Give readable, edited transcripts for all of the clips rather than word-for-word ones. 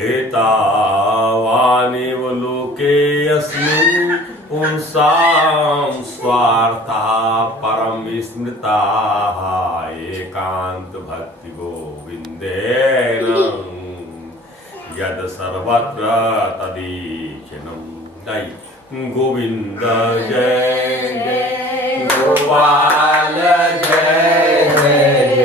एतावानेव लोके अस्मिन् पुंसां स्वार्थः परं विस्मृताः एकान्त भक्ति गोविन्देन यद सर्वत्र तदीक्षणं जय गोविंद जय जय गोपाल जय जय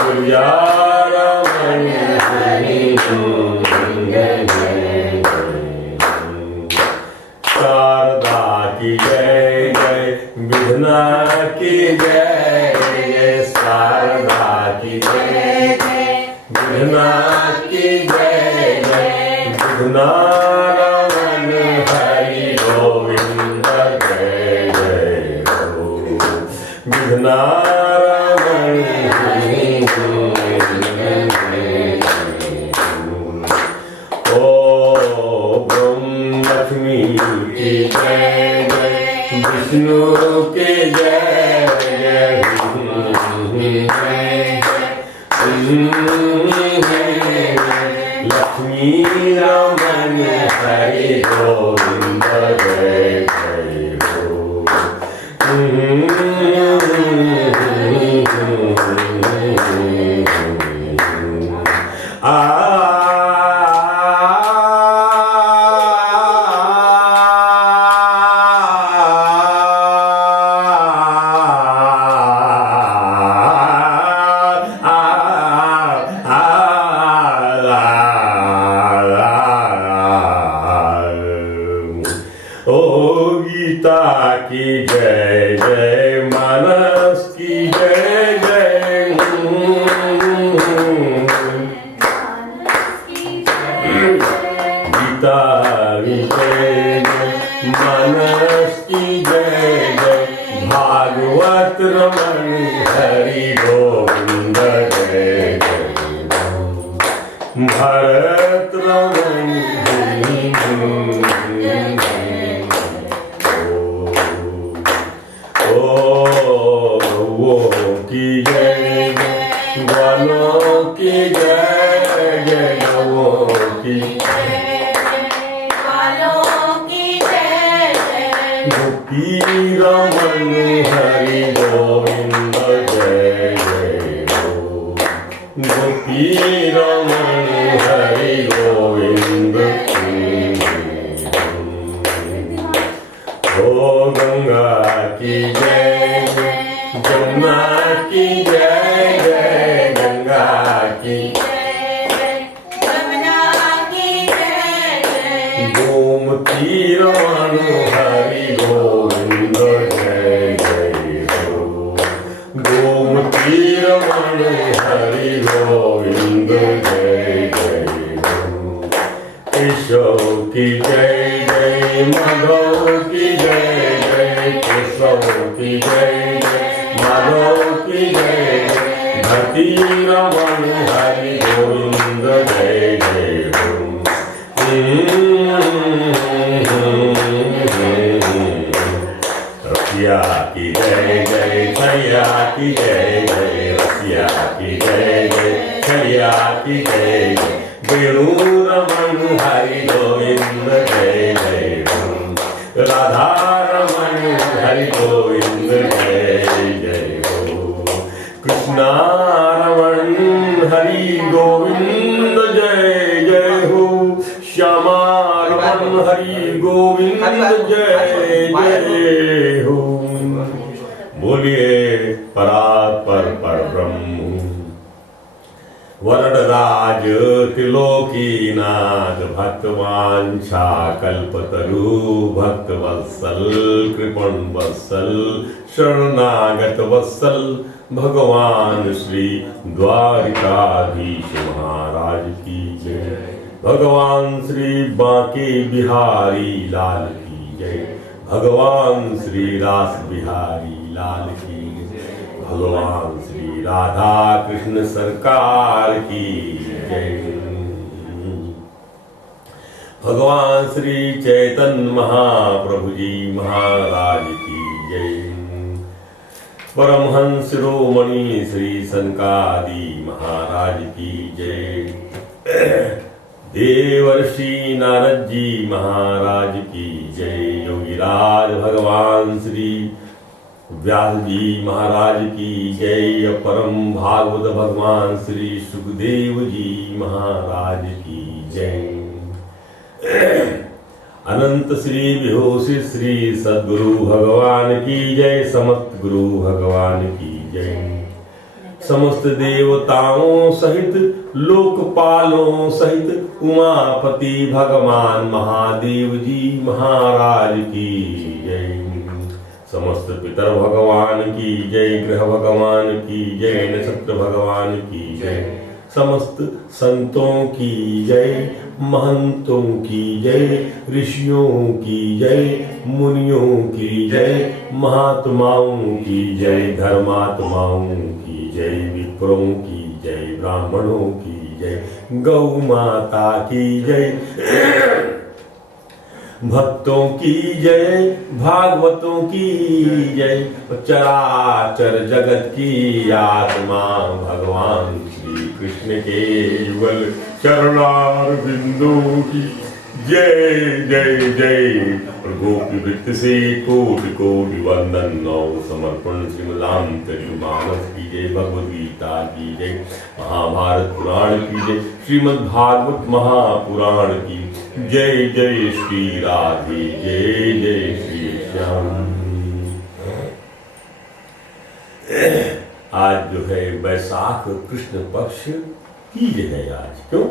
राधा रमण हरि गोविंद शारदा की जय जय विघ्ना की जय जय शारदा की जय जय विघ्ना की जय जय विघ्ना रमण हरि गोविंद जय जय विघ्ना रमण हरि गोविंद ओ लक्ष्मी की जय जय विष्णु की जय जय लक्ष्मी रमण हरि गोविंद जय जय की जय जय मानस की जय जय गीता की जय जय मानस की जय जय भागवत रमण हरि गोविंद जय जय भरत रमण हरि गोविंद की जय ग्वालों की जय जय गवों की गोपी रमण हरि गोविंद जय जय गोपी रमण हरि गोविंद ओ गंगा की जय जमुना की जय जय गंगा की गोमती रमण हरि गोविंद जय जय गोमती रमण हरि गोविंद जय जय केशव की जय जय, माधव की जय जय, केशव की जय जय, माधव की जय जय, धरती रमण हरि गोविंद जय जय हो। रसिया की जय जय, छैया की जय जय, रसिया की जय जय, छैया की जय जय, वेणु रमण हरि गोविंद जय जय हो। राधा रमण हरि गोविंद जय जय हो। कृष्णा रमण हरि गोविंद जय जय हो। श्यामा रमण हरि गोविंद जय जय हो। बोलिए परात्पर परब्रह्म वरदराज त्रिलोकीनाथ भक्तवांछा कल्पतरु भक्तवत्सल कृपण वत्सल शरणागत वत्सल भगवान श्री द्वारिकाधीश महाराज की जय। भगवान श्री बांके बिहारी लाल की जय। भगवान श्री रास बिहारी लाल की जय। भगवान श्री राधा कृष्ण सरकार की जय। भगवान श्री चैतन्य महाप्रभु जी महाराज की जय। परमहंस शिरोमणि श्री सनकादि महाराज की जय। देवर्षि नारद जी महाराज की जय। योगीराज भगवान श्री व्यास जी महाराज की जय। परम भागवत भगवान श्री सुखदेव जी महाराज की जय। अनंत श्री विभूषित श्री सद्गुरु भगवान की जय। समस्त गुरु भगवान की जय। समस्त देवताओं सहित लोकपालों सहित उमापति भगवान महादेव जी महाराज की जय। समस्त पितर भगवान की जय। ग्रह भगवान की जय। नक्षत्र भगवान की जय। समस्त संतों की जय। महंतों की जय। ऋषियों की जय। मुनियों की जय। महात्माओं की जय। धर्मात्माओं की जय। विप्रों की जय। ब्राह्मणों की जय। गौ माता की जय। भक्तों की जय। भागवतों की जय। चराचर जगत की आत्मा भगवान श्री कृष्ण के युगल चरणार बिंदु की जय जय जय। गोपी वृत्त से कोटि कोटि वंदन नौ समर्पण श्रीमदाम मानस की जय। भगवद गीता की जय। महाभारत पुराण की जय। श्रीमद् भागवत महापुराण की जय जय। श्री राधे जय जय श्री श्याम। आज जो है वैशाख कृष्ण पक्ष तीज है। आज क्यों?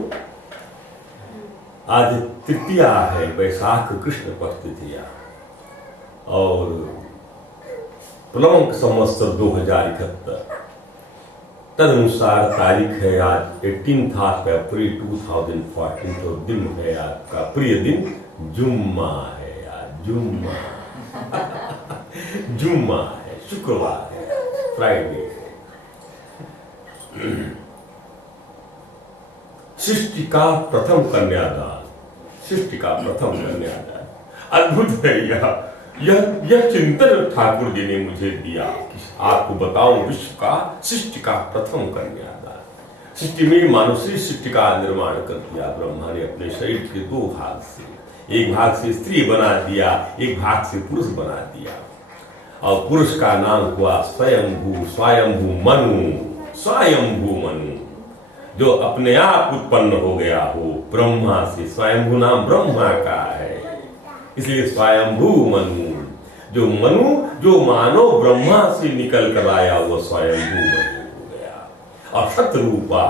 आज तृतीया है। वैशाख कृष्ण पक्ष तृतीया और प्लवंक संवत्सर 2071 तदनुसार तारीख है आज 18 अप्रैल 2014। तो दिन है आपका प्रिय दिन जुम्मा है। आज जुम्मा जुम्मा है। शुक्रवार है। फ्राइडे है। सृष्टि का प्रथम कन्यादान। सृष्टि का प्रथम कन्यादान अद्भुत है। यह चिंतन ठाकुर जी ने मुझे दिया कि आपको बताऊं विश्व का सृष्टि का प्रथम कन्यादान। सृष्टि में मानुषी सृष्टि का निर्माण कर दिया ब्रह्मा ने अपने शरीर के दो भाग से। एक भाग से स्त्री बना दिया, एक भाग से पुरुष बना दिया और पुरुष का नाम हुआ स्वयंभू। स्वयंभू मनु। स्वयंभू मनु जो अपने आप उत्पन्न हो गया हो ब्रह्मा से। स्वयंभू नाम ब्रह्मा का है इसलिए स्वयंभू मनु। जो मानो ब्रह्मा से निकल कर आया वो स्वयंभू मनु हो गया। और शतरूपा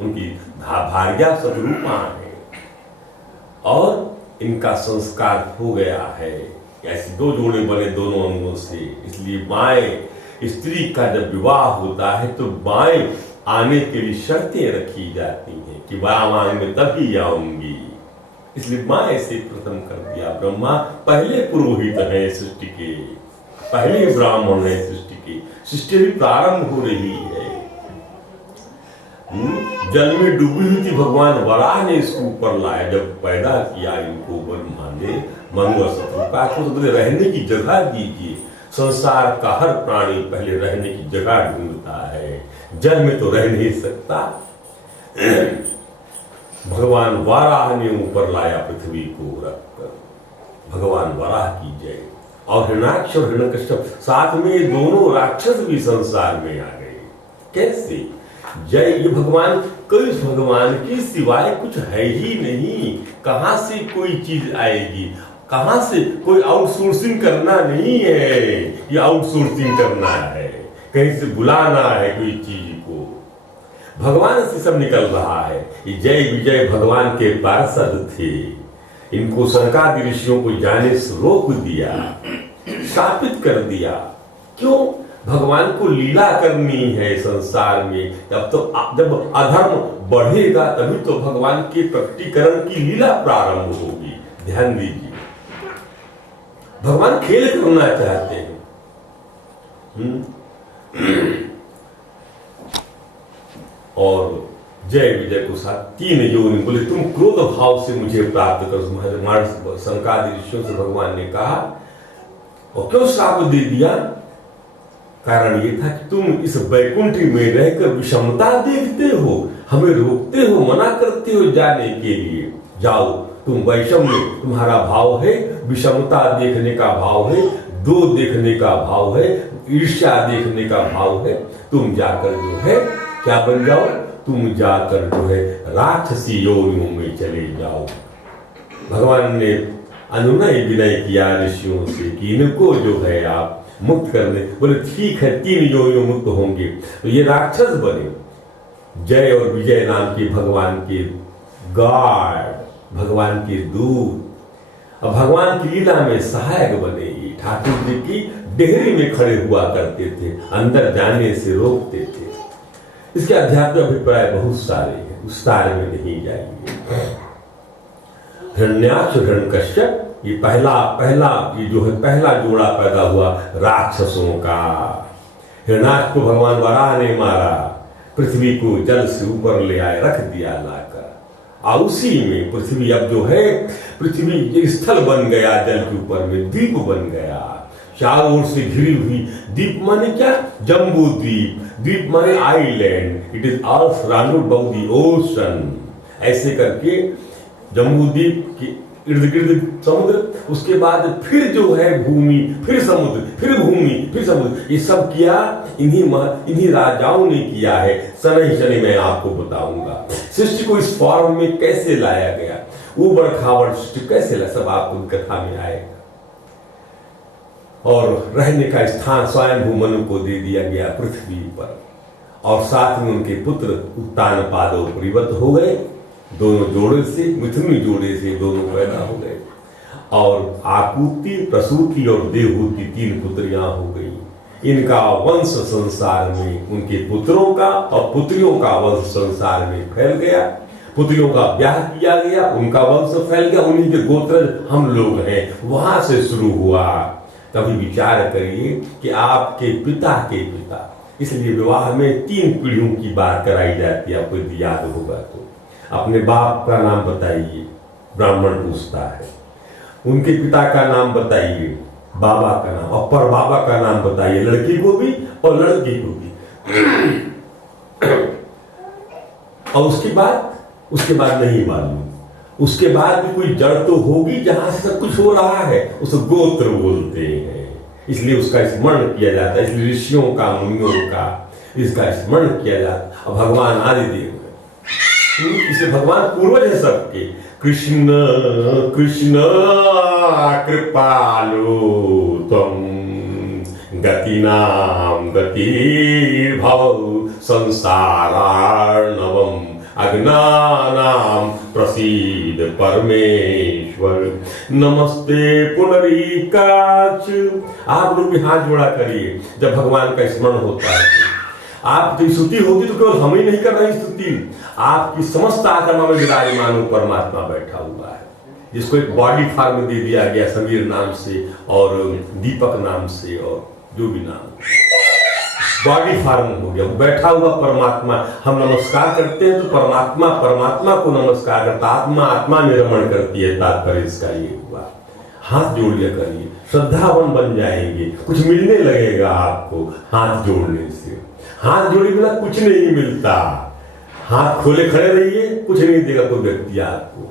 उनकी भार्या शतरूपा है और इनका संस्कार हो गया है। ऐसे दो जोड़े बने दोनों अंगों से। इसलिए बाएं स्त्री का जब विवाह होता है तो बाएं आने के लिए शर्तें रखी जाती हैं कि वाम आएंगे तभी आऊंगी। इसलिए माँ ऐसे प्रथम कर दिया। ब्रह्मा पहले पुरोहित है सृष्टि के, पहले ब्राह्मण है सृष्टि के। सृष्टि भी प्रारंभ हो रही है। जल में डूबी हुई थी, भगवान वराह ने इसको ऊपर लाया। जब पैदा किया इनको ब्रह्मा ने, मनु शत्रुपा को तो रहने की जगह दीजिए। संसार का हर प्राणी पहले रहने की जगह ढूंढता है, जल में तो रह नहीं सकता। भगवान वराह ने ऊपर लाया पृथ्वी को रखकर। भगवान वराह की जय। और हिरण्याक्ष और हिरण्यकश्यप साथ में ये दोनों राक्षस भी संसार में आ गए। कैसे? जय, ये भगवान, कोई भगवान की सिवाय कुछ है ही नहीं। कहां से कोई चीज आएगी? कहां से? कोई आउटसोर्सिंग करना नहीं है, ये आउटसोर्सिंग करना है, कहीं से बुलाना है कोई चीज को। भगवान से सब निकल रहा है। ये जय विजय भगवान के पार्षद थे। इनको सनकादि ऋषियों को जाने से रोक दिया, शापित कर दिया। क्यों? भगवान को लीला करनी है संसार में। जब अधर्म बढ़ेगा तभी तो भगवान के प्रकटीकरण की लीला प्रारंभ होगी। ध्यान दीजिए, भगवान खेल करना चाहते हैं। और जय विजय को साथ तीन योनि बोले, तुम क्रोध भाव से मुझे प्राप्त करो। सनकादि ऋषियों से भगवान ने कहा। और क्यों श्राप दे दिया? कारण ये था कि तुम इस वैकुंठ में रहकर विषमता देखते हो, हमें रोकते हो, मना करते हो जाने के लिए। जाओ, तुम वैषम्य तुम्हारा भाव है, विषमता देखने का भाव है, दो देखने का भाव है, ईर्ष्या देखने का भाव है। तुम जाकर जो है क्या बन जाओ? तुम जाकर जो है राक्षसी योनियों में चले जाओ। भगवान ने अनुनय विनय किया ऋषियों से कि इनको जो है आप मुक्त करने। बोले ठीक है, तीन योनियों मुक्त होंगे। तो ये राक्षस बने, जय और विजय नाम के भगवान के गार्ड, भगवान के दूत। अब भगवान की लीला में सहायक बने। ये ठाकुर जी की डेहरी में खड़े हुआ करते थे, अंदर जाने से रोकते थे। इसके अध्यात्म अभिप्राय बहुत सारे हैं, उस सारे में नहीं जाएंगे। हिरण्याक्ष हिरण्यकश्यप, ये ये जो है पहला जोड़ा पैदा हुआ राक्षसों का। हिरण्याक्ष को भगवान वराह ने मारा, पृथ्वी को जल से ऊपर ले आए, रख दिया लाकर। और उसी में पृथ्वी अब जो है, पृथ्वी स्थल बन गया, जल के ऊपर में द्वीप बन गया, चारों ओर से घिरी हुई। द्वीप माने क्या? जम्बू द्वीप। द्वीप माने island. It is all surrounded by the ocean. ऐसे करके जम्बू द्वीप के इर्द गिर्द समुद्र, उसके बाद फिर जो है भूमि, फिर समुद्र, फिर भूमि, फिर समुद्र। ये सब किया इन्हीं राजाओं ने किया है। शनि शनि मैं आपको बताऊंगा सृष्टि को इस फॉर्म में कैसे लाया गया, ऊबड़ खाबड़ सृष्टि कैसे लाया, सब आपको कथा में आएगा। और रहने का स्थान स्वयं मनु को दे दिया गया पृथ्वी पर। और साथ में उनके पुत्र उत्तान पादव परिवर्त हो गए। दोनों जोड़े से, मिथुनी जोड़े से दोनों पैदा हो गए। और आकुति, प्रसूति और देवहूति तीन पुत्रियां हो गई। इनका वंश संसार में, उनके पुत्रों का और पुत्रियों का वंश संसार में फैल गया। पुत्रियों का ब्याह किया गया, उनका वंश फैल गया। उन्हीं के गोत्र हम लोग हैं, वहां से शुरू हुआ। कभी विचार करिए कि आपके पिता के पिता, इसलिए विवाह में 3 पीढ़ियों की बात कराई जाती है। आपको याद होगा तो अपने बाप का नाम बताइए, ब्राह्मण पूछता है। उनके पिता का नाम बताइए, बाबा का नाम, और पर बाबा का नाम बताइए, लड़की को भी और लड़की को भी। और उसके बाद नहीं मालूम। उसके बाद भी कोई जड़ तो होगी जहां से सब कुछ हो रहा है, उसे गोत्र बोलते हैं। इसलिए उसका स्मरण किया जाता है। इसलिए ऋषियों का, मुनियों का इसका स्मरण किया जाता है। भगवान आदिदेव है, इसे भगवान पूर्वज है सबके। कृष्ण कृष्ण कृपालु त्वं गतिनाम गतिर्भव संसारार्णवम् अज्ञानाम प्रसीद परमेश्वर नमस्ते पुनरीकाच। आप लोग भी हाथ जोड़ा करिए जब भगवान का स्मरण होता है। आपकी स्तुति होगी तो केवल हम ही नहीं कर रहे स्तुति, आपकी समस्त आत्मा में विराजमान परमात्मा बैठा हुआ है। इसको एक बॉडी फार्म दे दिया गया समीर नाम से और दीपक नाम से और जो भी नाम, बॉडी फार्म हो गया। बैठा हुआ परमात्मा, हम नमस्कार करते हैं तो परमात्मा परमात्मा को नमस्कार करता, आत्मा आत्मा में रमण करती है। तात्पर्य इसका ये हुआ। हाथ जोड़ लिया करिए, श्रद्धावान बन जाएंगे, कुछ मिलने लगेगा आपको हाथ जोड़ने से। हाथ जोड़े बिना कुछ नहीं मिलता। हाथ खोले खड़े रहिए, कुछ नहीं देगा कोई व्यक्ति आपको।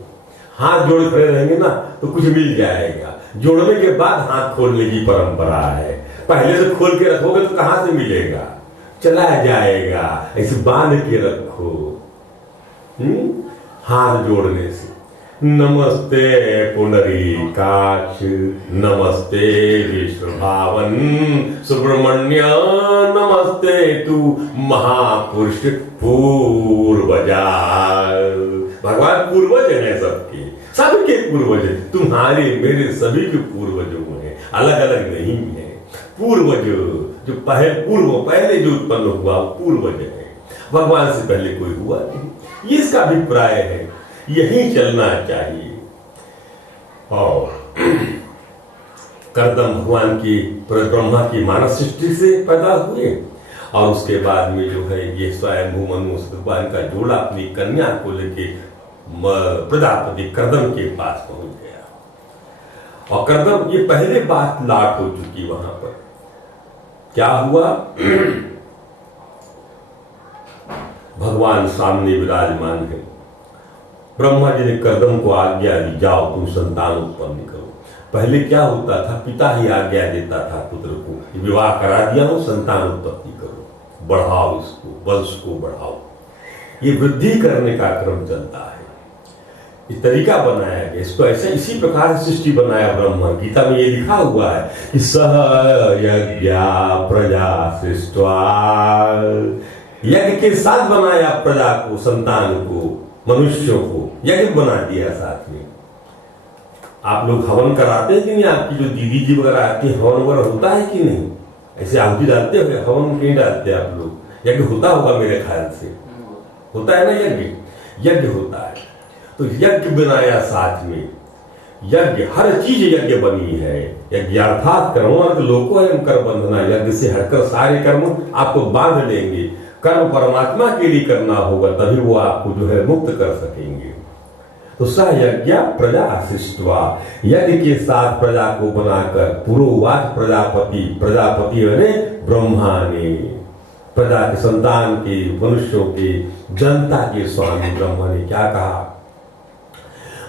हाथ जोड़े खड़े रहेंगे ना तो कुछ मिल जाएगा। जोड़ने के बाद हाथ खोलने की परंपरा है। पहले से खोल के रखोगे तो कहां से मिलेगा, चला जाएगा। ऐसे बांध के रखो हाथ जोड़ने से। नमस्ते पुनरीकाक्ष, नमस्ते विश्वभावन सुब्रमण्य, नमस्ते तू महापुरुष पूर्वजा। भगवान पूर्वज है सबके, सबके पूर्वज है। तुम्हारे मेरे सभी के पूर्वजों हैं, अलग अलग नहीं है। पूर्वज जो पहले जो उत्पन्न हुआ पूर्वज है, भगवान से पहले कोई हुआ नहीं। ये इसका अभिप्राय है, यही चलना चाहिए। और कर्दम भगवान की ब्रह्मा की मानव सृष्टि से पैदा हुए और उसके बाद में जो है ये स्वयं मनु भगवान का जोड़ा अपनी कन्या को लेके प्रजापति कर्दम के पास पहुंच गया। और कर्दम ये पहले बात लाट हो चुकी। वहां पर क्या हुआ, भगवान सामने विराजमान है। ब्रह्मा जी ने कर्दम को आज्ञा दी, जाओ तुम संतान उत्पन्न करो। पहले क्या होता था, पिता ही आज्ञा देता था पुत्र को, विवाह करा दिया हो, संतान उत्पत्ति करो, बढ़ाओ इसको, वंश को बढ़ाओ। ये वृद्धि करने का क्रम चलता है। ये तरीका बनाया गया, इसको ऐसे इसी प्रकार सृष्टि बनाया ब्रह्मा। गीता में ये लिखा हुआ है कि सह यज्ञ प्रजा सृष्ट्वा, यज्ञ के साथ बनाया प्रजा को, संतान को, मनुष्यों को यज्ञ बना दिया साथ में। आप लोग हवन कराते हैं कि नहीं? आपकी जो दीदी जी वगैरह आती है, हवन वगैरह होता है कि नहीं? ऐसे आहुति डालते हो? हवन कहीं डालते हैं आप लोग? यज्ञ होता होगा मेरे ख्याल से, होता है ना यज्ञ? यज्ञ होता है। तो यज्ञ बनाया साथ में, यज्ञ हर चीज यज्ञ बनी है। यज्ञार्थात कर्म लोको एवं कर बंधना, यज्ञ से हटकर सारे कर्म आपको बांध लेंगे। कर्म परमात्मा के लिए करना होगा, तभी वो आपको जो है मुक्त कर सकेंगे। तो सह यज्ञ प्रजा सृष्ट्वा, यज्ञ के साथ प्रजा को बनाकर पुरोवाच प्रजापति, प्रजापति ने ब्रह्मा ने प्रजा के, संतान के, मनुष्यों के, जनता के स्वामी ब्रह्मा ने क्या कहा,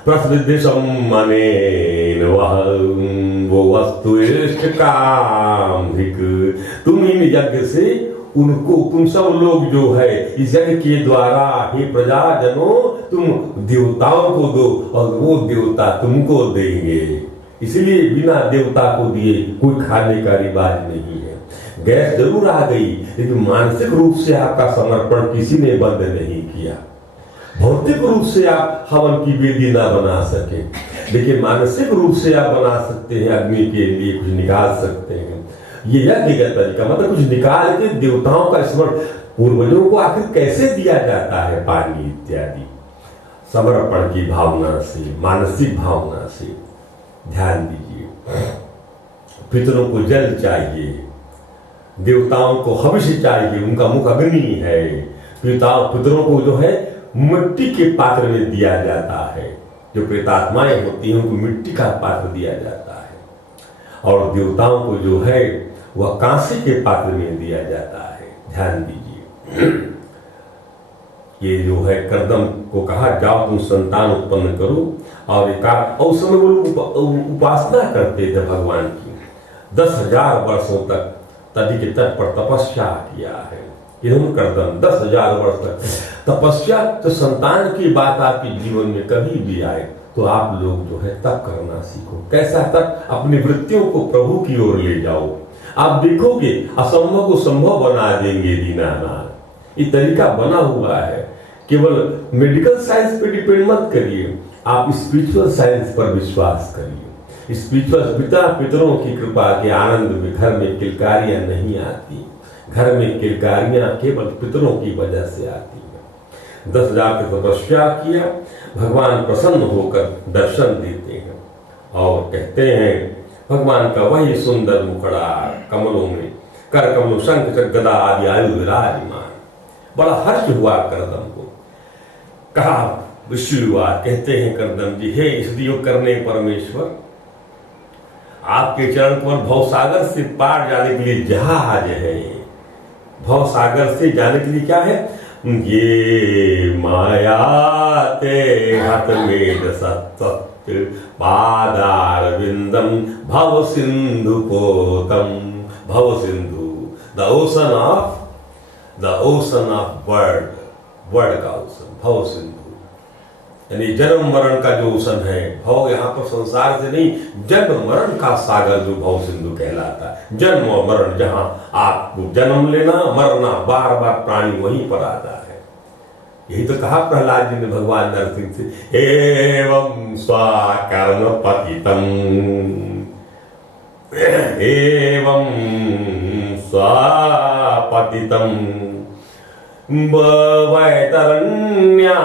प्रसविद्यसम मनेन वह वो वस्तु इष्ट कामधिक। तुम इन यज्ञ से उनको, तुम सब लोग जो है इस यज्ञ के द्वारा हे प्रजाजनों तुम देवताओं को दो और वो देवता तुमको देंगे। इसलिए बिना देवता को दिए कोई खाने का रिवाज नहीं है। गैस जरूर आ गई, लेकिन मानसिक रूप से आपका समर्पण किसी ने बंद नहीं किया। भौतिक रूप से आप हवन की वेदी ना बना सके, लेकिन मानसिक रूप से आप बना सकते हैं। अग्नि के लिए कुछ निकाल सकते हैं। ये यज्ञ का तरीका, मतलब कुछ निकाल के देवताओं का स्मरण, पूर्वजों को आखिर कैसे दिया जाता है पानी इत्यादि, समर्पण की भावना से, मानसिक भावना से। ध्यान दीजिए, पितरों को जल चाहिए, देवताओं को हविष्य चाहिए, उनका मुख अग्नि है। पितरों को जो है मिट्टी के पात्र में दिया जाता है। जो प्रेतात्माएं होती हैं उनको मिट्टी का पात्र दिया जाता है, और देवताओं को जो है वह कांसे के पात्र में दिया जाता है। ध्यान दीजिए, ये जो है कर्दम को कहा जाओ तुम संतान उत्पन्न करो, और उस समय वो लोग उपासना करते थे भगवान की। 10,000 वर्षों तक तटी के तट पर तपस्या किया है इन्होंने कर्दम। 10,000 वर्ष तक तपस्या। तो संतान की बात आपके जीवन में कभी भी आए तो आप लोग जो है तप करना सीखो। कैसा तप? अपनी वृत्तियों को प्रभु की ओर ले जाओ। आप देखोगे असंभव को संभव बना देंगे दीनानाथ। ये तरीका बना हुआ है। केवल मेडिकल साइंस पे डिपेंड मत करिए, आप स्पिरिचुअल साइंस पर विश्वास करिए। स्पिरिचुअल पितरों की कृपा के आनंद में घर में किलकारियां नहीं आती। घर में किलकारियां केवल पितरों की वजह से आती है। 10,000 की तपस्या किया, भगवान प्रसन्न होकर दर्शन देते और कहते हैं भगवान का वही सुंदर मुखड़ा, कमलों में कर कमलों शंख गदा आदि आयु विराजमान। बड़ा हर्ष हुआ करदम को। कहा विष्णुवाद, कहते हैं करदम जी, हे इसलिए करने परमेश्वर, आपके चरण कमल भवसागर से पार जाने के लिए जहाज है। भवसागर से जाने के लिए क्या है? ये माया ते हत में सत्य पादार विंदम भव सिंधु पोतम। भव Sindhu, the ocean of word का ओशन, भव सिंधु यानी जन्म मरण का जो ओशन है। भव यहाँ पर संसार से नहीं, जन्म मरण का सागर जो भव सिंधु कहलाता है। जन्म और मरण, जहाँ आपको जन्म लेना मरना, बार बार प्राणी वहीं पर आता है। यही तो कहा प्रहलाद जी ने भगवान नरसिंह से, एवं स्वाकर्म पतितम, एवं स्वापतितम वैतरण्यां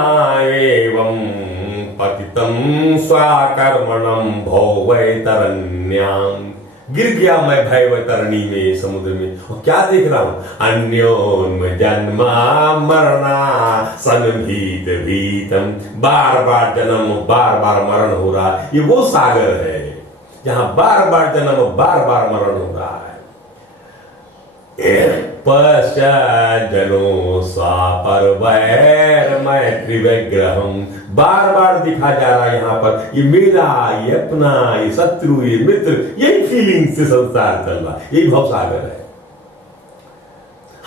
पतितं स्वाकर्मणं भव वैतरण्यां। गिर गया मैं भय वैतरणी में, समुद्र में। और क्या देख रहा हूं? अन्योन्म जन्मा मरणा सनभीत भीतम। बार बार जन्म, बार बार मरण हो रहा। ये वो सागर है जहां बार बार जन्म, बार बार मरण हो रहा है। जनो स्वापर वैर मैत्री विग्रहम। बार बार दिखा जा रहा है यहाँ पर, ये मेरा, ये अपना, ये शत्रु, ये मित्र, यही फीलिंग से संसार चल रहा, यही भवसागर है।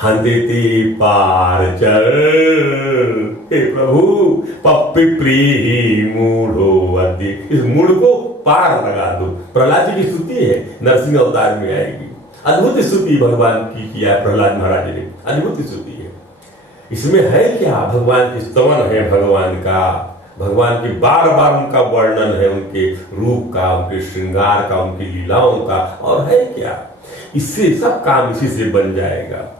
हंदेती पार चल, हे प्रभु पप्पी प्री मूढ़ो अति। इस मूढ़ को पार लगा दो। प्रहलाद जी की स्तुति है, नरसिंह अवतार में आएगी। अद्भुत स्तुति भगवान की किया प्रहलाद महाराज ने, अद्भुत स्तुति है। इसमें है क्या? भगवान की स्तवन है, भगवान का, भगवान की बार बार उनका वर्णन है, उनके रूप का, उनके श्रृंगार का, उनकी लीलाओं का। और है क्या? इससे सब काम इसी से बन जाएगा।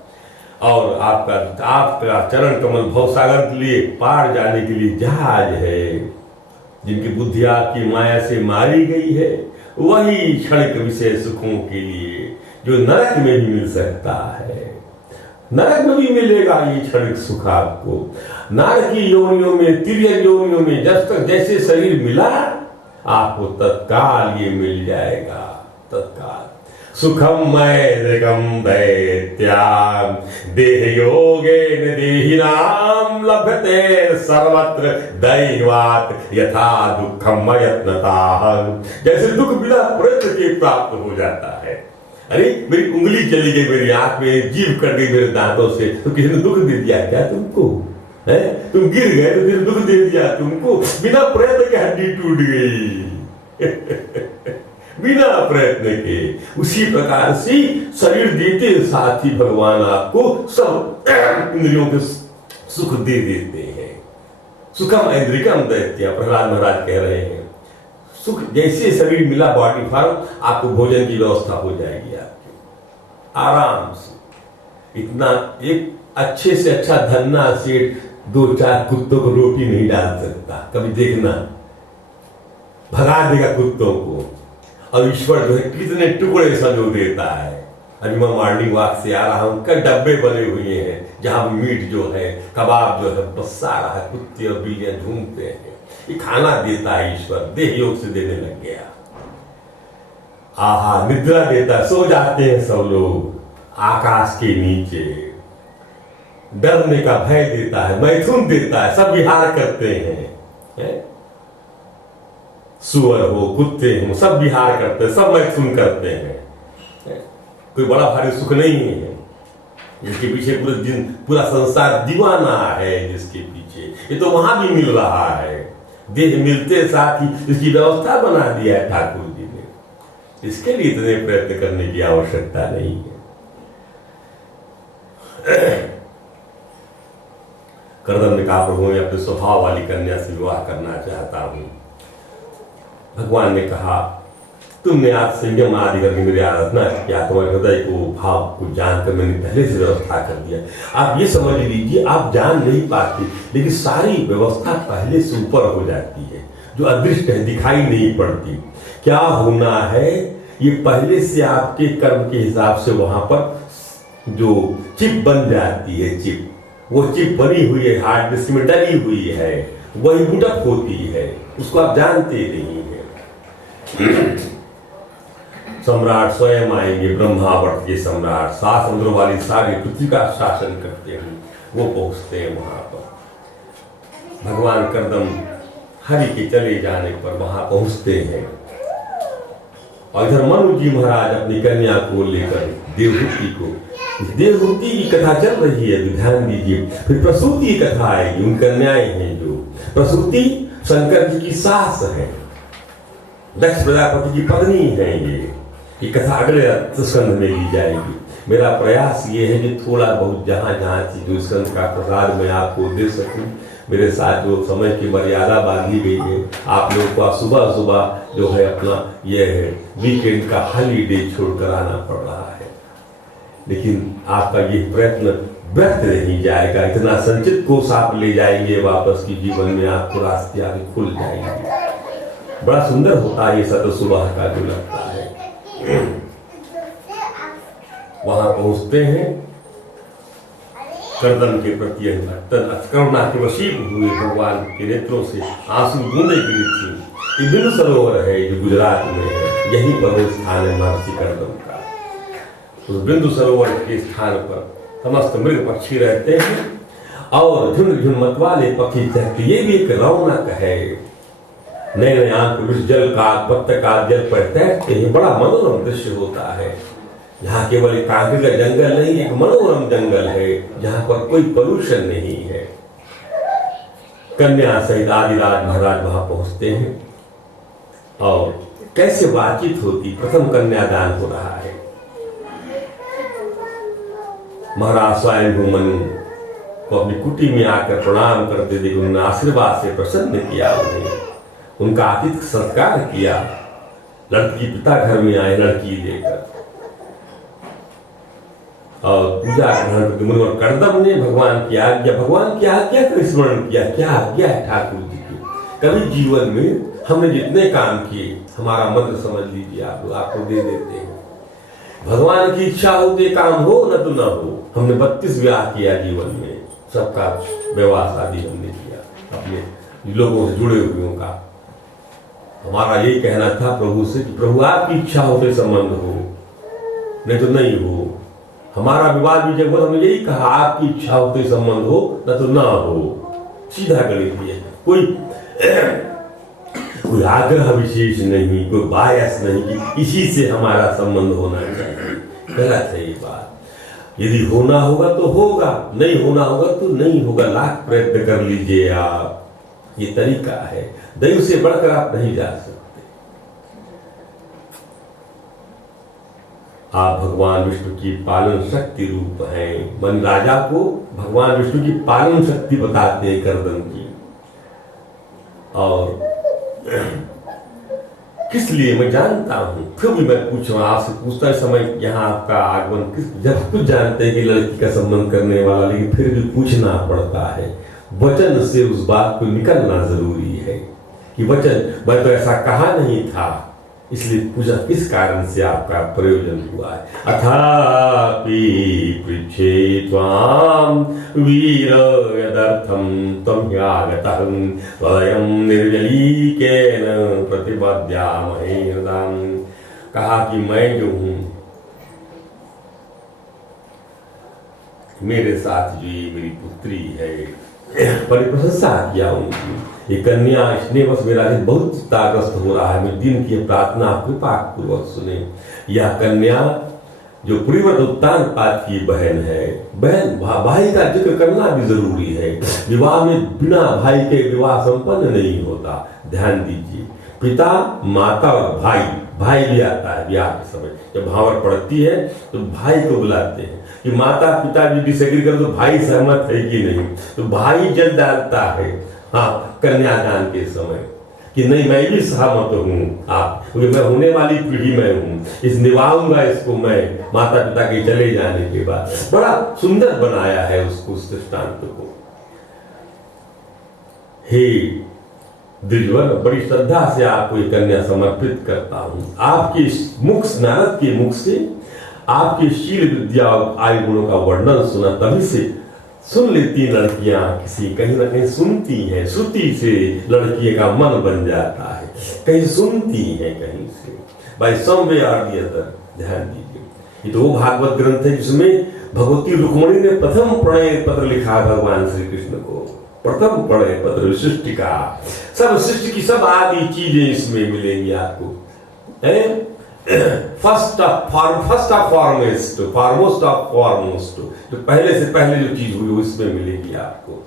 और आपका चरण कमल भवसागर के लिए पार जाने के लिए जहाज है। जिनकी बुद्धि आपकी माया से मारी गई है, वही क्षणिक विषय सुखों के लिए, जो नरक में भी मिल सकता है, नरक में भी मिलेगा ये क्षणिक सुख आपको। नरक की योनियों में, तिर्यक योनियों में जब तक जैसे शरीर मिला, आपको तत्काल ये मिल जाएगा, तत्काल। सुखम मैदृकम दैत्याम देह योगेन देहिनाम लभते सर्वत्र दैवात यथा दुखम मयत्नताः। जैसे दुख बिना प्रयत्न के प्राप्त हो जाता है। अरे मेरी उंगली चली गई मेरी आंख में, जीभ कट गई मेरे दांतों से, तो किसी ने दुख दे दिया क्या तुमको? है तुम गिर गए तो किसी ने दुख दे दिया तुमको? बिना प्रयत्न के हड्डी टूट गई बिना प्रयत्न के। उसी प्रकार से शरीर देते साथ ही भगवान आपको सब इंद्रियों के सुख दे देते हैं। सुखम ऐन्द्रिकम दैत्य, प्रहलाद महाराज कह रहे हैं। सुख जैसे शरीर मिला, बॉडी फार्म, आपको भोजन की व्यवस्था हो जाएगी आपकी आराम से। इतना एक अच्छे से अच्छा धन्ना सेठ 2-4 कुत्तों को रोटी नहीं डाल सकता, कभी देखना, भगा देगा कुत्तों को। और ईश्वर जो है कितने टुकड़े संजो देता है। अभी मैं मॉर्निंग वॉक से आ रहा हूँ, कई डब्बे बने हुए हैं जहाँ मीट जो है, कबाब जो है, बस सारा है, कुत्ते और बिल्लियां ढूंढते हैं। ये खाना देता है ईश्वर, देह योग से देने लग गया। आहा, निद्रा देता है, सो जाते हैं सब लोग आकाश के नीचे। डरने का भय देता है, मैथुन देता है, सब विहार करते हैं। सुअर हो, कुत्ते हो, सब विहार करते हैं, सब मैथुन करते हैं। कोई बड़ा भारी सुख नहीं है जिसके पीछे पूरा संसार दीवाना है जिसके पीछे। ये तो वहां भी मिल रहा है, देह मिलते साथ ही इसकी व्यवस्था बना दिया है ठाकुर जी ने। इसके लिए इतने प्रयत्न करने की आवश्यकता नहीं है। करदम ने कहा, प्रभु मैं अपने स्वभाव वाली कन्या से विवाह करना चाहता हूं। भगवान ने कहा, तुमने आज संयम आदि करके मेरी आराधना किया, तुम्हारे हृदय को, भाव को जानकर मैंने पहले से व्यवस्था कर दिया। आप ये समझ लीजिए, आप जान नहीं पाते, लेकिन सारी व्यवस्था पहले से ऊपर हो जाती है, जो अदृष्ट है, दिखाई नहीं पड़ती। क्या होना है ये पहले से आपके कर्म के हिसाब से वहां पर जो चिप बन जाती है, चिप, वो चिप बनी हुई है, हार्ड डिस्क में डली हुई है, वही बुटअप होती है, उसको आप जानते नहीं है। सम्राट स्वयं आएंगे, ब्रह्मावर्त के सम्राट, 7 समुद्र वाली सारी पृथ्वी का शासन करते हैं, वो पहुंचते हैं वहां पर। भगवान करदम हरि के चले जाने पर वहां पहुंचते हैं और इधर मनु जी महाराज अपनी कन्या को लेकर देवहूति को, देवहूति की कथा चल रही है, ध्यान दीजिए। फिर प्रसूति की कथा आएगी, उन कन्याएं हैं जो, प्रसूति शंकर जी की सास है, दक्ष प्रजापति की पत्नी है। ये कथा अगले स्कंध में ली जाएगी। मेरा प्रयास ये है कि थोड़ा बहुत जहां जहां चीजों स्कंध का प्रसाद मैं आपको दे सकूं। मेरे साथ जो समय की मर्यादा बांधी गई है, आप लोगों को सुबह सुबह जो है अपना ये है वीकेंड का हॉलीडे छोड़कर आना पड़ रहा है, लेकिन आपका ये प्रयत्न व्यर्थ नहीं जाएगा। इतना संचित कोष आप ले जाएंगे वापस की जीवन में, आपको रास्ते आगे खुल जाएंगे। बड़ा सुंदर होता है ये सद सुबह का जो लगता है। वहां पहुंचते हैं, करदम के प्रति करुणा के वशीभ हुए भगवान के नेत्रों से आंसू बूंदें गिरी थी। ये बिंदु सरोवर है जो गुजरात में है, यहीं पर वो स्थान है महर्षि करदम का। उस बिंदु सरोवर के स्थान पर समस्त मृग पक्षी रहते हैं और झुंड झुंड मत वाले पक्षी चहकते। ये भी एक रौनक है, नए नए आंख जल का पत्ते का जल पर तैरते हैं, बड़ा मनोरम दृश्य होता है। यहाँ केवल एक कांकरी का जंगल नहीं, एक मनोरम जंगल है जहाँ पर कोई पोल्यूशन नहीं है। कन्या सहित आदिराज महाराज वहां पहुंचते हैं और कैसे बातचीत होती, प्रथम कन्यादान हो रहा है। महाराज स्वयं मनु को अपनी कुटी में आकर प्रणाम करते थे, उन्होंने आशीर्वाद से प्रसन्न किया, उन्हें उनका आतिथ्य सत्कार किया। लड़की पिता घर में आए लड़की लेकर और पूजा ग्रहण करके मुनिवर करदम ने भगवान की आज्ञा का स्मरण किया। क्या आज्ञा है ठाकुर जी की? कभी जीवन में हमने जितने काम किए, हमारा मंत्र समझ लीजिए, आप आपको दे देते हैं। भगवान की इच्छा होते काम हो न तो न हो। हमने 32 विवाह किया जीवन में, सबका विवाह शादी हमने किया अपने लोगों से जुड़े हुए का। हमारा यही कहना था प्रभु से कि प्रभु आपकी इच्छा होते संबंध हो, नहीं तो नहीं हो। हमारा विवाद भी जब हमने यही कहा, आपकी इच्छा होते संबंध हो न तो ना हो। सीधा गणित है, कोई आग्रह विशेष नहीं, कोई बायस नहीं कि इसी से हमारा संबंध होना चाहिए। गलत है ये बात। यदि होना होगा तो होगा, नहीं होना होगा तो नहीं होगा। लाख प्रयत्न कर लीजिए आप, ये तरीका है। दैव से बढ़कर आप नहीं जा सकते। आप भगवान विष्णु की पालन शक्ति रूप हैं। मन राजा को भगवान विष्णु की पालन शक्ति बताते हैं करदम की। और किस लिए मैं जानता हूं, फिर भी मैं पूछ रहा हूं आपसे, पूछता समय यहाँ आपका आगमन किस, जब कुछ जानते हैं कि लड़की का संबंध करने वाला, लेकिन फिर भी पूछना पड़ता है। वचन से उस बात को निकलना जरूरी है कि वचन, मैं तो ऐसा कहा नहीं था, इसलिए पूछा किस कारण से आपका प्रयोजन हुआ है। अथापि पृच्छे त्वां वीर यदर्थं त्वं ह्यागतः वयं निर्जलीकेन प्रतिपद्यामहे हृदयं। कहा कि मैं जो हूं, मेरे साथ जो ये मेरी पुत्री है, बड़ी प्रशंसा किया उनकी। ये कन्या इसने बस मेरा बहुत चिंताग्रस्त हो रहा है, मैं दिन की प्रार्थना कृपा पूर्वक सुने। यह कन्या जो पूर्वत उत्तानपाद की बहन है, बहन भाई का जिक्र करना भी जरूरी है। विवाह में बिना भाई के विवाह संपन्न नहीं होता। ध्यान दीजिए, पिता माता और भाई, भाई भी आता है ब्याह के समय। जब भावर पड़ती है तो भाई को बुलाते हैं कि माता पिता भी डिसएग्री कर तो भाई सहमत है कि नहीं, तो भाई जल डालता है हाँ कन्यादान के समय कि नहीं मैं भी सहमत हूँ आप, क्योंकि मैं होने वाली पीढ़ी में हूँ, इस निभाऊंगा इसको मैं माता पिता के चले जाने के बाद। बड़ा सुंदर बनाया है उसको, उस दृष्टांत को। हे दिलवर, बड़ी श्रद्धा से आपको ये कन्या समर्पित करता हूँ। आपके मुख, नारद के मुख से आपके शील विद्या और आयु गुणों का वर्णन सुना, तभी से सुन लेती लड़कियां, किसी कहीं ना कहीं सुनती हैं, श्रुति से लड़की का मन बन जाता है, कहीं सुनती है कहीं से, बाय समवे और दी अदर। ध्यान दीजिए, ये तो वो भागवत ग्रंथ है जिसमें भगवती रुक्मणी ने प्रथम प्रणय पत्र लिखा भगवान श्री कृष्ण को। प्रथम प्रणय पत्र सृष्टि का, सब सृष्टि की सब आदि चीजें इसमें मिलेंगी आपको। First of foremost, foremost of foremost, जो पहले से पहले जो चीज हुई वो इसमें मिलेगी आपको।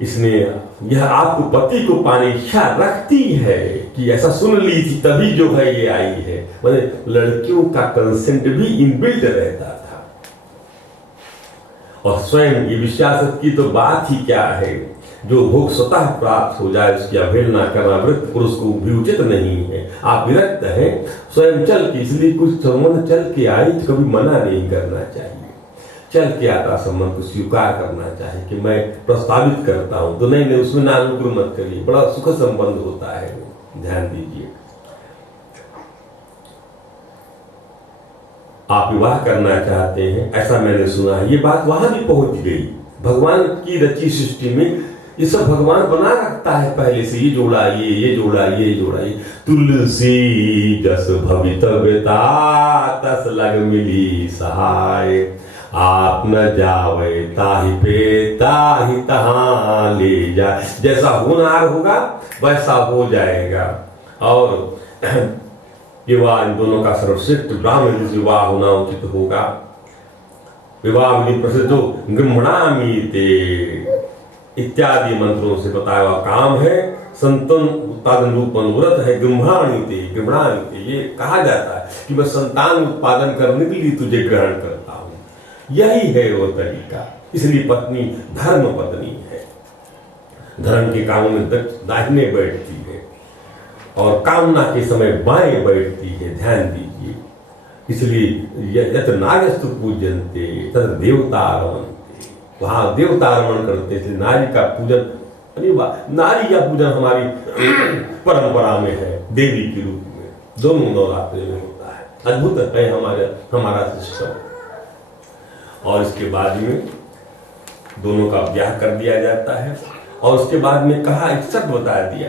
इसमें यह आपको पति को पाने की इच्छा रखती है कि ऐसा सुन ली थी तभी जो है ये आई है। मतलब लड़कियों का कंसेंट भी इनबिल्ट रहता था। और स्वयं ये विश्वास की तो बात ही क्या है, जो भोग स्वतः प्राप्त हो जाए उसकी अवहेलना करना वृत्त पुरुष को भी उचित नहीं है। आप विरक्त हैं स्वयं चल के, इसलिए कुछ संबंध चल के आई तो कभी मना नहीं करना चाहिए। चल के आता संबंध को स्वीकार करना चाहिए कि मैं प्रस्तावित करता हूं, तो नहीं उसमें ना अनुग्र मत करिए, बड़ा सुख संबंध होता है। ध्यान दीजिए, आप विवाह करना चाहते हैं ऐसा मैंने सुना है, ये बात वहां भी पहुंच गई। भगवान की रची सृष्टि में ये सब भगवान बना रखता है पहले से, ये जोड़ा ये जोड़ा ये जोड़ा ये। तुलसी जस भवितव्यता तस लग मिली सहाय, आप न जावे ताहि पे ताहि तहां ले जा। जैसा होनहार होगा वैसा हो जाएगा। और विवाह इन दोनों का सर्वश्रेष्ठ ब्राह्मण से विवाह होना उचित होगा। विवाह विधि प्रसिद्धो गृह्णामीते इत्यादि मंत्रों से बताया हुआ काम है। संतान उत्पादन रूप मनोरथ है। गृह्णामीते, गृह्णामीते ये कहा जाता है कि मैं संतान उत्पादन करने के लिए तुझे ग्रहण करता हूं, यही है वो तरीका। इसलिए पत्नी धर्म पत्नी है, धर्म के कामों में दाहिने बैठती है और कामना के समय बाएं बैठती है। ध्यान दीजिए, इसलिए यत नार्यस्तु पूजन्ते तद देवता रमन्ते, वहां देवता रमन करते थे। नारी का पूजन, नारी का पूजन हमारी परंपरा में है, देवी के रूप में दोनों नवरात्रि में होता है। अद्भुत है हमारा सिस्टम। और इसके बाद में दोनों का ब्याह कर दिया जाता है। और उसके बाद में कहा एक शब्द बता दिया,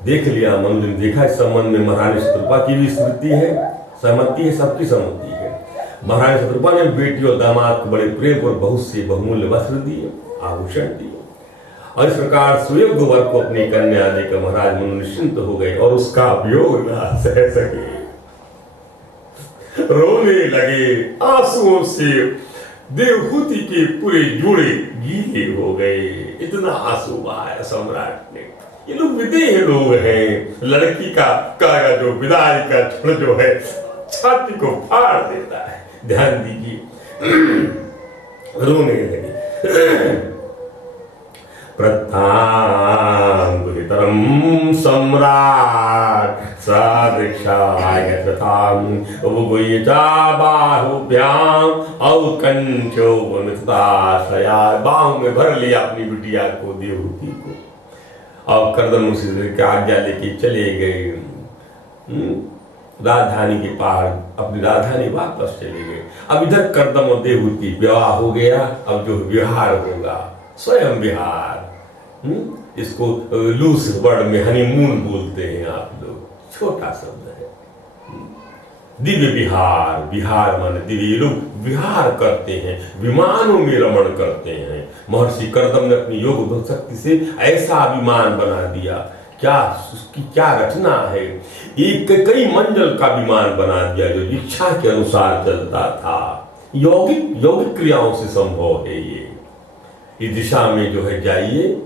देख लिया मंदिर, देखा इस संबंध में महारानी शत्रुपा की भी स्मृति है, सहमति है, सबकी सहमति है। महारानी शत्रुपा ने बेटी और दामाद को बड़े प्रेम और बहुत से बहुमूल्य वस्त्र दिए, आभूषण दिए। और इस प्रकार सुयोग्य वर को अपनी कन्या देकर महाराज मन निश्चिंत हो गए और उसका वियोग ना सह सके, रोने लगे आंसुओं से। देवहूति के पूरे जोड़े गीले हो गए, इतना आंसू बहाया सम्राट ने। ये लोग विदेह लोग हैं। लड़की का जो विदाई का क्षण जो है छाती को फाड़ देता है। ध्यान दीजिए, रोने लगे। प्रत्याङ्गुलितरं सम्राट सदृक्षाय तथां उभयता बाहुभ्यां औत्कण्ठ्यो वमिताशया। बाहों में भर लिया अपनी बिटिया को, देवहूति को, और कर्दम की आज्ञा लेके चले गए राजधानी के पहाड़, अपनी राजधानी वापस चले गए। अब इधर कर्दम और देवहूति विवाह हो गया। अब जो विहार होगा स्वयं विहार, इसको लूस वर्ड में हनीमून बोलते हैं आप लोग, छोटा शब्द है। दिव्य विहार, विहार माने दिव्य, लोग विहार करते हैं, विमानों में रमण करते हैं। महर्षि कर्दम ने अपनी योग शक्ति से ऐसा विमान बना दिया, क्या उसकी क्या रचना है। एक कई मंजिल का विमान बना दिया जो इच्छा के अनुसार चलता था। यौगिक क्रियाओं से संभव है ये। इस दिशा में जो है जाइए,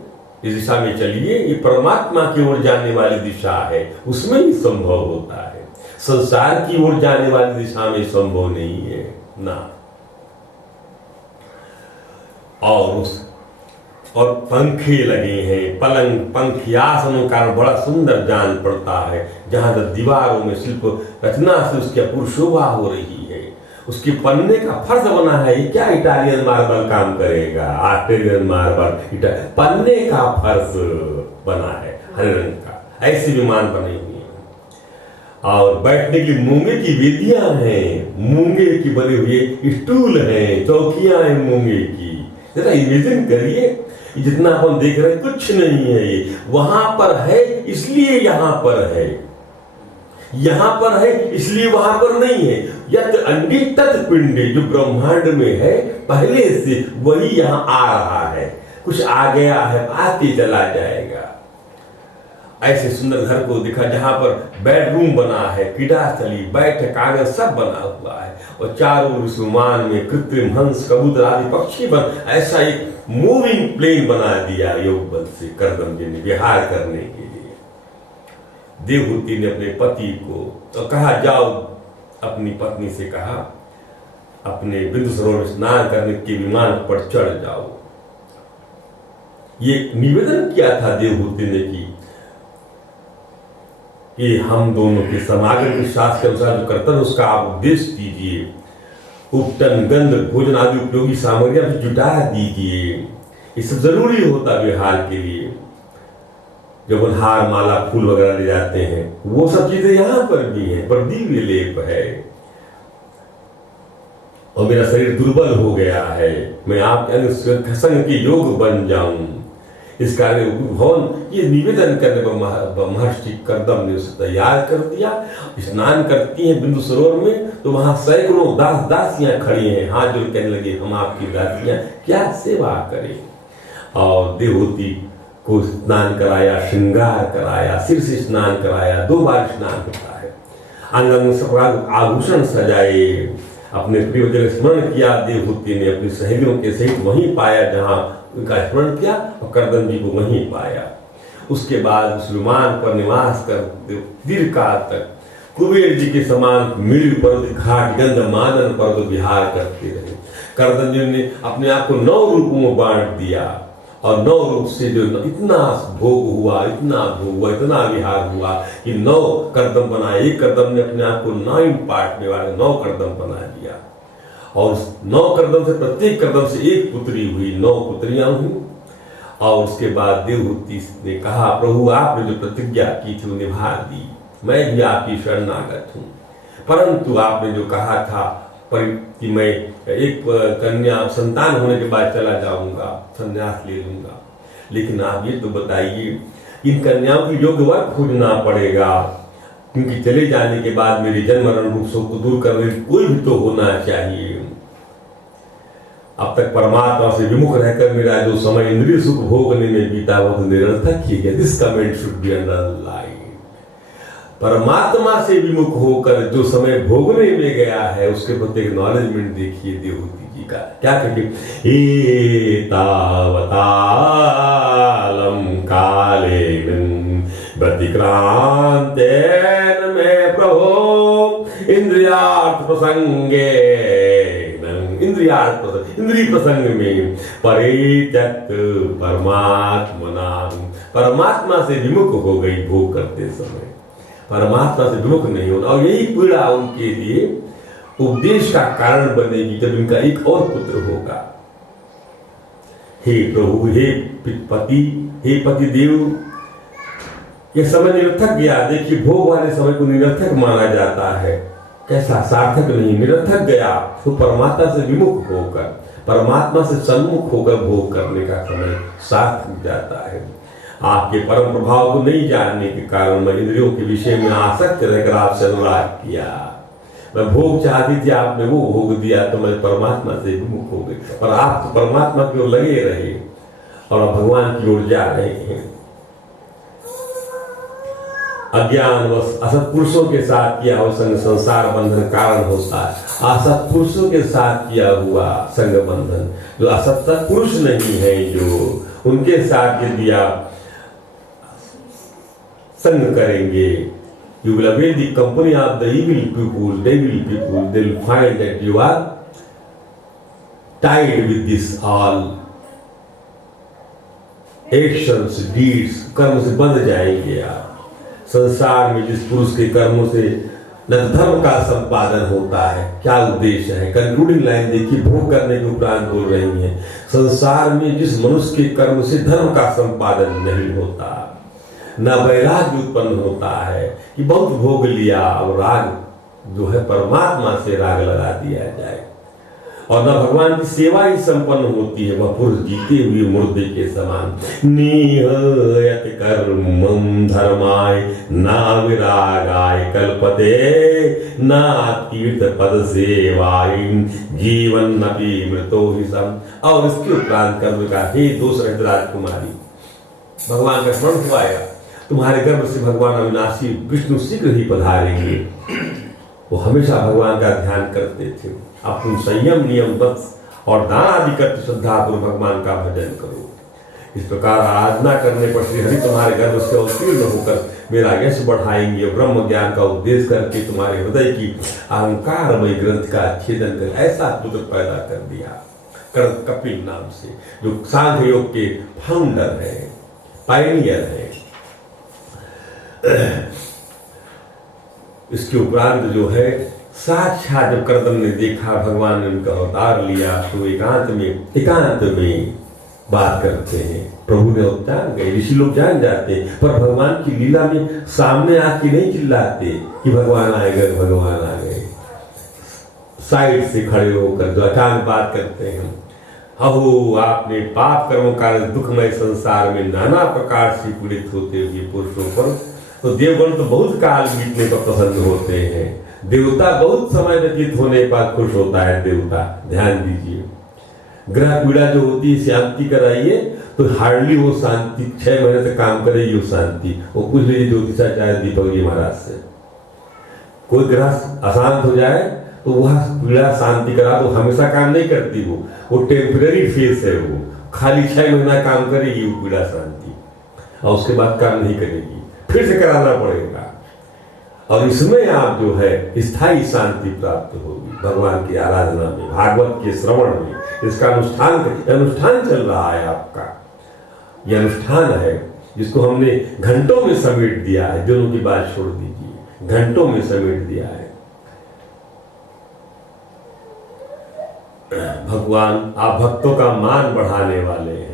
इस दिशा में चलिए, ये परमात्मा की ओर जाने वाली दिशा है, उसमें ही संभव होता है। संसार की ओर जाने वाली दिशा में संभव नहीं है ना। और पंखे लगे हैं, पलंग पंखियासनों का बड़ा सुंदर जान पड़ता है। जहां तक दीवारों में शिल्प रचना से उसकी अपूर्व शोभा हो रही है, उसकी पन्ने का फर्श बना है। ये क्या इटालियन मार्बल काम करेगा, ऑस्ट्रेलियन मार्बल, पन्ने का फर्श बना है हरे रंग का, ऐसी विमान बनी हुई है। और बैठने की मूंगे की वेदियां हैं, मूंगे की बने हुए स्टूल हैं, चौकियां हैं मूंगे की। जरा इमेजिन करिए, जितना अपन देख रहे हैं कुछ नहीं है, ये वहां पर है इसलिए यहां पर है, यहां पर है इसलिए वहां पर नहीं है। यत अंडी तत् पिंडी, जो ब्रह्मांड में है पहले से वही यहां आ रहा है, कुछ आ गया है, आते चला जाएगा। ऐसे सुंदर घर को दिखा जहां पर बेडरूम बना है, क्रीड़ास्थली, बैठक आंगन सब बना हुआ है, और चारों ओर विमान में कृत्रिम हंस, कबूतर आदि पक्षी बन, ऐसा एक मूविंग प्लेन बना दिया योग बल से करदम जी ने विहार करने के लिए। देवहूति ने अपने पति को तो कहा, जाओ अपनी पत्नी से कहा अपने बिंदु सरोवर में स्नान करने के विमान पर चढ़ जाओ। ये निवेदन किया था देवहूति ने कि हम दोनों के समागम के शास्त्र के अनुसार जो कर्तव्य उसका आप उपदेश दीजिए, उपटन गंध भोजन आदि उपयोगी सामग्रियां जुटा दीजिए। ये सब जरूरी होता विहार के लिए। जब हार माला फूल वगैरह ले जाते हैं वो सब चीजें यहां पर भी हैं, पर दिव्य लेप है। और मेरा शरीर दुर्बल हो गया है, मैं आपके संग के योग बन जाऊं, इस कार्य भवन ये निवेदन करने पर महर्षि करदम ने उसे तैयार कर दिया। स्नान करती हैं बिंदु सरोवर में तो वहां सैकड़ों दास दासियां खड़ी हैं, हाथ जोड़ कहने लगे हम आपकी दासियां क्या सेवा करें। और देवहूति को स्नान कराया, श्रृंगार कराया, सिर से स्नान कराया, 2 बार स्नान होता है। अंग सब आभूषण सजाए, अपने प्रिय का स्मरण किया। देवहूति ने अपनी सहेलियों के सहित वहीं पाया जहां उनका स्मरण किया, और करदम जी को वहीं पाया। उसके बाद उस विमान पर निवास करते दीर्घकाल तक कुबेर जी के समान मिल पर्वत घाट गंध मादन पर्वत विहार करते रहे। करदम जी ने अपने आप को 9 रूपों में बांट दिया, और 9 रूप से जो इतना भोग हुआ, इतना भोग हुआ, इतना विहार हुआ कि 9 करदम बना। एक करदम ने अपने आप को 9 पार्ट में वाले 9 करदम बना दिया, और 9 करदम से प्रत्येक करदम से एक पुत्री हुई, 9 पुत्रियां हुई। और उसके बाद देवहूति ने कहा, प्रभु आपने जो प्रतिज्ञा की थी वो निभा दी, मैं भी आपकी शरणागत हूँ। परंतु आपने जो कहा था कि मैं एक कन्या संतान होने के बाद चला जाऊंगा, संन्यास ले लूंगा, लेकिन आप ये तो बताइए इन कन्याओं की योग्य वर खोजना पड़ेगा, क्योंकि चले जाने के बाद मेरे जन्म मरण रूप को दूर करने कोई भी तो होना चाहिए। अब तक परमात्मा से विमुख रहकर मेरा जो समय इंद्रिय सुख भोगने में बीता वो तो निरर्थक ही है। This comment should be underline. परमात्मा से विमुख होकर जो समय भोगने में गया है उसके प्रति एक्नॉलेजमेंट देखिए देवहूति जी का। क्या कहते, एतावतालम कालेन व्यतिक्रांतेन में प्रभो इंद्रियार्थ प्रसंगे, इंद्रिय प्रसंग में परित्यक्त परमात्मना, परमात्मा से विमुख हो गई भोग करते समय, परमात्मा से विमुख नहीं होना। और यही पीड़ा उनके लिए उपदेश का कारण बनेगी जब इनका एक और पुत्र होगा। हे प्रभु, हे पति, हे पति देव, यह समय निरर्थक गया। देखिए भोग वाले समय को निरर्थक माना जाता है, कैसा सार्थक नहीं, निरर्थक गया। तो परमात्मा से विमुख होकर, परमात्मा से सन्मुख होकर भोग करने का समय सार्थक जाता है। आपके परम प्रभाव को नहीं जानने के कारण मैं इंद्रियों के विषय में आसक्त रहकर आपसे अनुराग किया। मैं भोग चाहती थी, आपने वो भोग दिया तो मैं परमात्मा से विमुख हो गई। और आप तो परमात्मा की ओर लगे रहे और भगवान की ओर जा रहे हैं। अज्ञानवश असत्पुरुषों के साथ किया हुआ संग संसार बंधन कारण होता है। असत्पुरुषों के साथ किया हुआ संग बंधन, जो असत पुरुष नहीं है, जो उनके साथ यदि आप संग करेंगे, you will avail the company of the evil people, devil people. They will find that you are tied with this all actions, deeds, कर्म से बंध जाएंगे आप। संसार में जिस पुरुष के कर्मों से न धर्म का संपादन होता है। क्या उद्देश्य है? कंक्लूडिंग लाइन देखिए, भोग करने के उपरांत बोल रही है, संसार में जिस मनुष्य के कर्म से धर्म का संपादन नहीं होता, न वैराग्य उत्पन्न होता है कि बहुत भोग लिया, अब राग जो है परमात्मा से राग लगा दिया जाए, और न भगवान की सेवा ही संपन्न होती है, वह पुरुष जीते हुए मुर्दे के समान। निहयत कर्मं धर्माय ना विरागाय कल्पते ना तीर्थ पद सेवाय जीवन नपि मृतो ही सम। और इसके उपरांत कर्म का, हे दोष रहित राजकुमारी, भगवान का स्मरण हुआ, तुम्हारे गर्भ से भगवान अविनाशी विष्णु शीघ्र ही पधारेंगे। वो हमेशा भगवान का ध्यान करते थे। अब तुम संयम नियम व्रत और दान आदि करके श्रद्धापूर्वक भगवान का भजन करो। इस प्रकार आराधना करने पर श्री हरि तुम्हारे गर्भ से अवतीर्ण होकर मेरा यश बढ़ाएंगे, ब्रह्म ज्ञान का उपदेश करके तुम्हारे हृदय की अहंकारमय ग्रंथ का छेदन कर ऐसा पुत्र पैदा कर दिया कपिल नाम से, जो सांख्य योग के फाउंडर है, पायनियर है। इसके उपरांत जो है साक्षात जब करदम ने देखा भगवान ने उनका अवतार लिया, तो एकांत में बात करते हैं। प्रभु ने जान गए, ऋषि लोग जान जाते, पर भगवान की लीला में सामने आके नहीं चिल्लाते कि भगवान आए गए, भगवान आ गए। साइड से खड़े होकर जो अचानक बात करते हैं, अहो आपने पाप कर्मों का दुखमय संसार में नाना प्रकार से पीड़ित होते हुए पुरुषों पर, तो देवगण तो बहुत काल बीतने पर प्रसन्न होते हैं, देवता बहुत समय व्यतीत होने पर खुश होता है। देवता ध्यान दीजिए, ग्रह पीड़ा जो होती है शांति कराइए तो हार्डली वो शांति 6 महीने तक काम करेगी वो शांति। वो पूछ लीजिए ज्योतिषाचार्य दीपक जी महाराज से, कोई ग्रह अशांत हो जाए तो वह पीड़ा शांति करा तो हमेशा काम नहीं करती, वो टेम्परेरी फेस है, वो खाली 6 महीना काम करेगी वो पीड़ा शांति, और उसके बाद काम नहीं करेगी, फिर से कराना पड़ेगा। और इसमें आप जो है स्थायी शांति प्राप्त होगी भगवान की आराधना में, भागवत के श्रवण में। इसका अनुष्ठान चल रहा है आपका, यह अनुष्ठान है जिसको हमने घंटों में समेट दिया है। दोनों की बात छोड़ दीजिए, घंटों में समेट दिया है। भगवान आप भक्तों का मान बढ़ाने वाले हैं।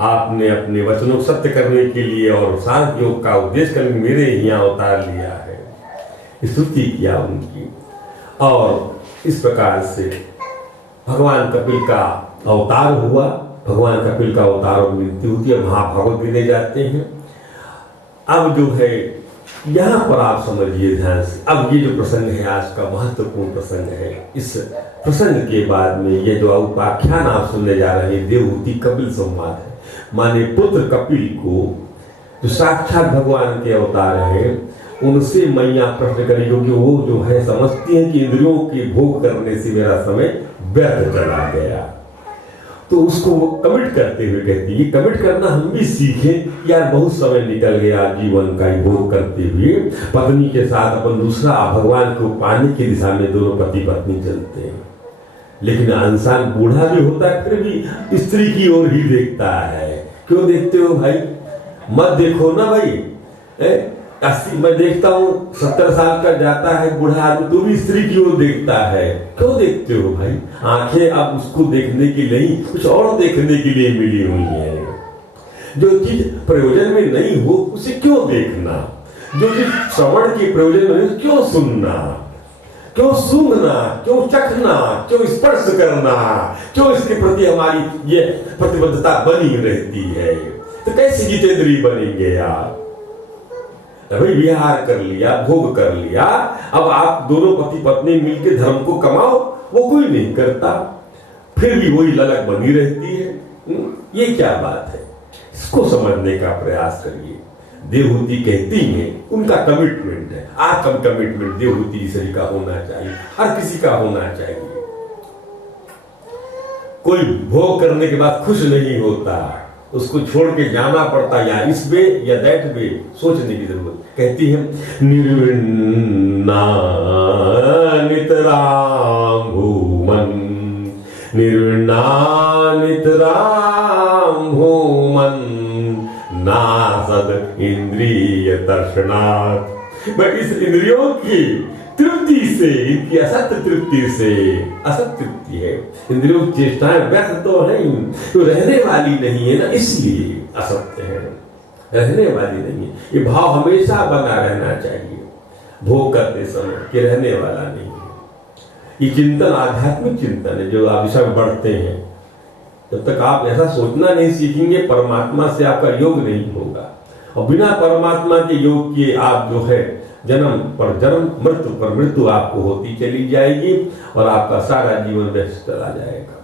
आपने अपने वचनों को सत्य करने के लिए और सांख्य योग का उद्देश्य करने मेरे यहाँ अवतार लिया है, स्तुति किया उनकी। और इस प्रकार से भगवान कपिल का अवतार हुआ। भगवान कपिल का अवतार और मृत्यु होती है, महाभागवत गिने जाते हैं। अब जो है यहाँ पर आप समझिए ध्यान से, अब ये जो प्रसंग है आज का महत्वपूर्ण प्रसंग है। इस प्रसंग के बाद में ये जो उपाख्यान आप सुनने जा रहे हैं देवहूति कपिल संवाद है, माने पुत्र कपिल को जो साक्षात भगवान के अवतार हैं उनसे मैया प्रश्न करें, क्योंकि वो जो है समझती हैं कि इंद्रियों के भोग करने से मेरा समय व्यर्थ चला गया। तो उसको वो कमिट करते हुए कहती है, कमिट करना हम भी सीखें यार, बहुत समय निकल गया जीवन का भोग करते हुए, पत्नी के साथ अपन दूसरा भगवान को पाने की दिशा में दोनों पति पत्नी चलते हैं। लेकिन इंसान बूढ़ा भी होता है फिर भी स्त्री की ओर ही देखता है। क्यों देखते हो भाई? मत देखो ना भाई। 80 मैं देखता हूँ 70 साल का जाता है बूढ़ा आदमी तो भी स्त्री की ओर देखता है। क्यों देखते हो भाई? आंखें अब उसको देखने के लिए नहीं, कुछ और देखने के लिए मिली हुई है। जो चीज प्रयोजन में नहीं हो उसे क्यों देखना? जो चीज श्रवण के प्रयोजन में नहीं क्यों सुनना, क्यों सूंघना, क्यों चखना, क्यों स्पर्श करना, क्यों इसके प्रति हमारी ये प्रतिबद्धता बनी रहती है? तो कैसे जितेंद्रिय बनेंगे आप? अभी विहार कर लिया, भोग कर लिया, अब आप दोनों पति पत्नी मिलकर धर्म को कमाओ, वो कोई नहीं करता, फिर भी वही ललक बनी रहती है। ये क्या बात है? इसको समझने का प्रयास करिए। देवहूति कहती हैं उनका कमिटमेंट है, आपका कमिटमेंट देवहूति ईश्वरी का होना चाहिए, हर किसी का होना चाहिए। कोई भोग करने के बाद खुश नहीं होता, उसको छोड़ के जाना पड़ता, या इस वे या दैट वे, सोचने की जरूरत। कहती है निर्विण्णा नितराम भूमन, निर्विण्णा नितराम भूमन, नासद इंद्रिय दर्शनात् मैं इस इंद्रियों की तृप्ति से, इनकी असत्य तृप्ति से, असत्य तृप्ति है, इंद्रियों की चेष्टाएं व्यर्थ तो है, तो रहने वाली नहीं है ना, इसलिए असत्य है, रहने वाली नहीं है। ये भाव हमेशा बना रहना चाहिए भोग करते समय कि रहने वाला नहीं है। ये चिंतन आध्यात्मिक चिंतन है जो आप विषय में बढ़ते हैं। जब तक आप ऐसा सोचना नहीं सीखेंगे, परमात्मा से आपका योग नहीं होगा, और बिना परमात्मा के योग किए आप जो है जन्म पर जन्म, मृत्यु पर मृत्यु आपको होती चली जाएगी और आपका सारा जीवन व्यस्त चला जाएगा।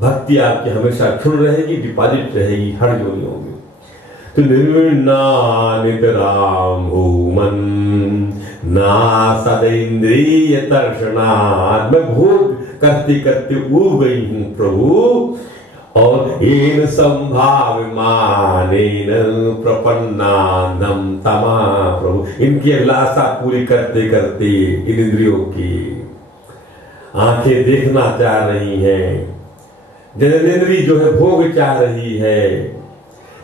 भक्ति आपकी हमेशा क्षुण रहेगी, डिपॉजिट रहेगी हर योनियों में। तो निर्विण्णा नितराम हो मन ना सदैन्द्रिय तर्षणात्, मैं भोग करते करते उब गई हूं प्रभु, और येन संभाव्यमानेन प्रपन्नानम तमा, प्रभु इनकी अभिलाषा पूरी करते करते इन इंद्रियों की आंखें देखना चाह रही हैं, जननेन्द्रिय जो है भोग चाह रही है,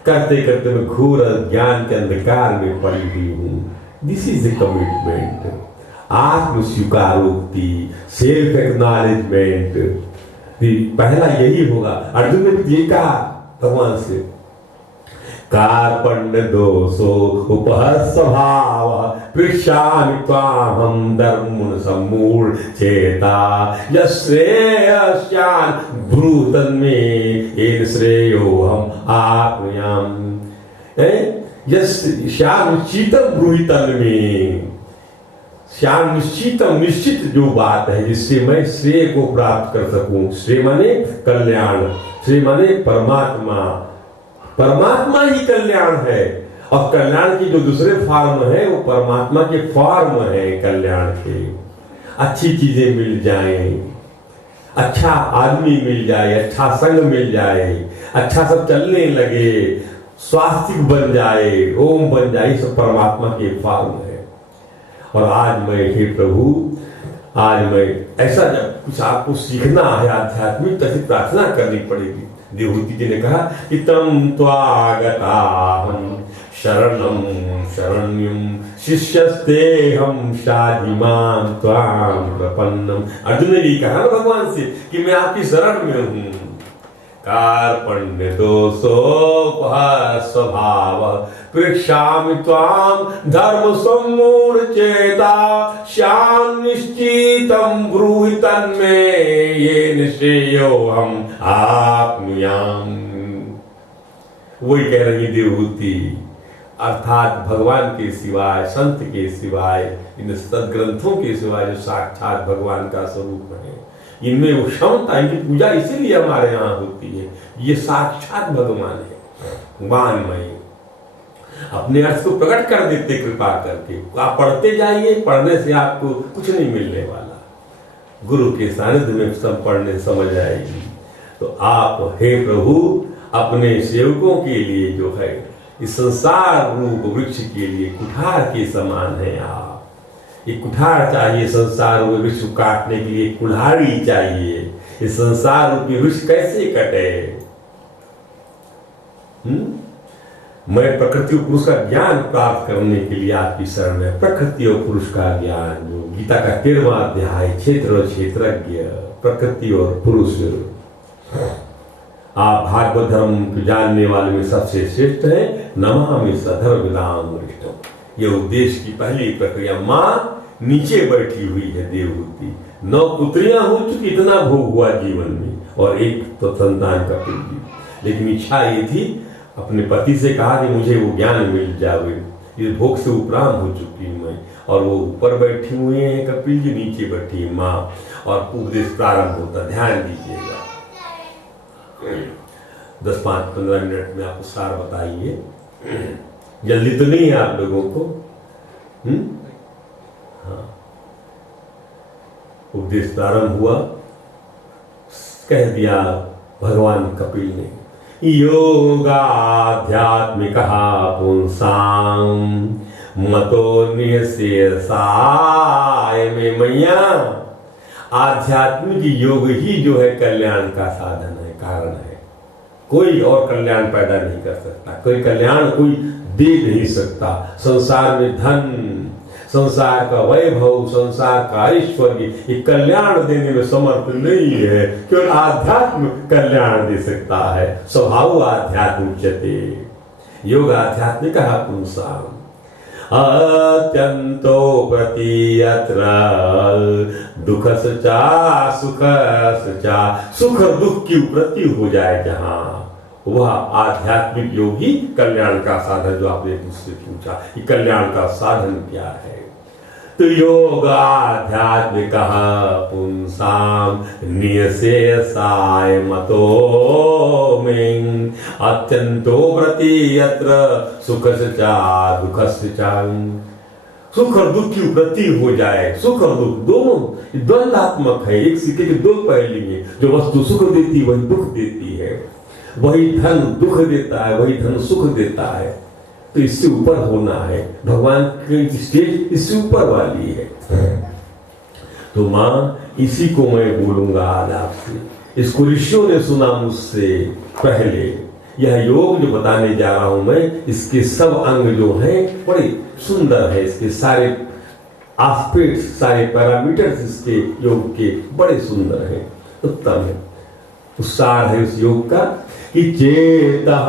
करते करते मैं घोर ज्ञान के अंधकार में पड़ी हुई हूं। दिस इज ए कमिटमेंट, आत्म स्वीकारोक्ति, सेल्फ एक्नॉलेजमेंट। पहला यही होगा। अर्जुन ने ये कहा भगवान से, कार्पण्य दोषो उपहर स्वभाव पृच्छामि त्वाहं धर्मुन सम्मूढ़ चेता यश्रेयस्यान् ब्रूतन्मे येन श्रेयोऽहम् आप्नुयाम्। यस्यान् निश्चितं ब्रूहितन्मे, श्याम निश्चितम, निश्चित जो बात है जिससे मैं श्रेय को प्राप्त कर सकूं। श्रेय माने कल्याण, श्रेय माने परमात्मा, परमात्मा ही कल्याण है, और कल्याण की जो दूसरे फॉर्म है वो परमात्मा के फॉर्म है कल्याण के। अच्छी चीजें मिल जाएं, अच्छा आदमी मिल जाए, अच्छा संग मिल जाए, अच्छा सब चलने लगे, स्वास्थ्य बन जाए, ओम बन जाए, सब परमात्मा के फॉर्म है। और आज मैं, हे प्रभु, आज मैं ऐसा जब कुछ आपको सीखना है आध्यात्मिक, तभी प्रार्थना करनी पड़ेगी। देवहूति जी ने कहा कि तम त्वागताहं शरणं शरण्यं शिष्यस्तेहं शाधिमां त्वां प्रपन्नम। अर्जुन ने भी कहा ना भगवान से कि मैं आपकी शरण में हूं। कार्पण्य दोषोपहर स्वभाव पृच्छामि त्वां धर्म सम्मूढ़ चेता श्याम निश्चितं ब्रूहि तन्मे येन श्रेयोऽहम् आप्नुयाम्। वही कह रही देवहूति, अर्थात भगवान के सिवाय, संत के सिवाय, इन सदग्रंथों के सिवाय जो साक्षात भगवान का स्वरूप है, इनमें वो क्षमता, इनकी पूजा इसीलिए हमारे यहाँ होती है। ये साक्षात भगवान है, वाणमय, अपने अर्थ को प्रकट कर देते कृपा करके। आप पढ़ते जाइए, पढ़ने से आपको कुछ नहीं मिलने वाला, गुरु के सानिध्य में सब पढ़ने समझ आएगी। तो आप, हे प्रभु, अपने सेवकों के लिए जो है इस संसार रूप वृक्ष के लिए कुठार के समान है। आप एक कुठार चाहिए, संसार रूपी वृक्ष काटने के लिए कुल्हाड़ी चाहिए। इस संसार रूपी वृक्ष कैसे कटे? मैं प्रकृति और पुरुष का ज्ञान प्राप्त करने के लिए आपकी शरण में, प्रकृति और पुरुष का ज्ञान, जो गीता का 13वां अध्याय, क्षेत्र और क्षेत्रज्ञ, प्रकृति और पुरुष। आप भागवत धर्म को जानने वाले में सबसे श्रेष्ठ है। नमामि सधर्मिलाम वरिष्ठम। ये उपदेश की पहली प्रक्रिया। माँ नीचे बैठी हुई है देवहूति, 9 पुत्रियां हो चुकी, इतना भोग हुआ जीवन में, और एक तो संतान का पुत्र, लेकिन इच्छा ये थी, अपने पति से कहा कि मुझे वो ज्ञान मिल जाए। इस भोग से उपराम हो चुकी मैं, और वो ऊपर बैठी हुई है कपिल जी, नीचे बैठी है माँ, और उपदेश प्रारंभ होता। ध्यान दीजिएगा, 10-15 मिनट में आपको सार बताइए, जल्दी तो नहीं है आप लोगों को। हाँ, उपदेश प्रारंभ हुआ, कह दिया भगवान कपिल ने, योगाध्यात्मिकः पुंसां मतो नियस्यसाय में मैया। आध्यात्मिक योग ही जो है कल्याण का साधन है, कारण है। कोई और कल्याण पैदा नहीं कर सकता, कोई कल्याण कोई दे नहीं सकता। संसार में धन, संसार का वैभव, संसार का ऐश्वर्य ये कल्याण देने में समर्थ नहीं है, केवल आध्यात्म कल्याण दे सकता है। स्वभाव आध्यात्म उच्यते, योग आध्यात्मिक पुंसाम अत्यंतो प्रतीयत्र दुखसचा सुखसचा, सुख दुख की उपरति हो जाए जहां, वह आध्यात्मिक योग ही कल्याण का साधन। जो आपने मुझसे पूछा कि कल्याण का साधन क्या है, तो योग आध्यात्मिक पुंसाम नियसेसाय मतो में अत्यंतो प्रतीयत्र सुखसचा दुखसचा। सुख और दुख की उपरति हो जाए, सुख और दुख दोनों द्वंद्वात्मक है, एक सिक्के के दो पहलू हैं। जो वस्तु सुख देती वही दुख देती है, वही धन दुख देता है, वही धन सुख देता है। तो इससे ऊपर होना है, भगवान की स्टेज इससे ऊपर वाली है। तो मां इसी को मैं बोलूंगा आज आपसे। इसको ऋषियों ने सुना मुझसे पहले। यह योग जो बताने जा रहा हूं मैं, इसके सब अंग जो हैं बड़े सुंदर है, इसके सारे एस्पेक्ट्स, सारे पैरामीटर्स इसके योग के बड़े सुंदर हैं, उत्तम है। सार है उस योग का कि चेतः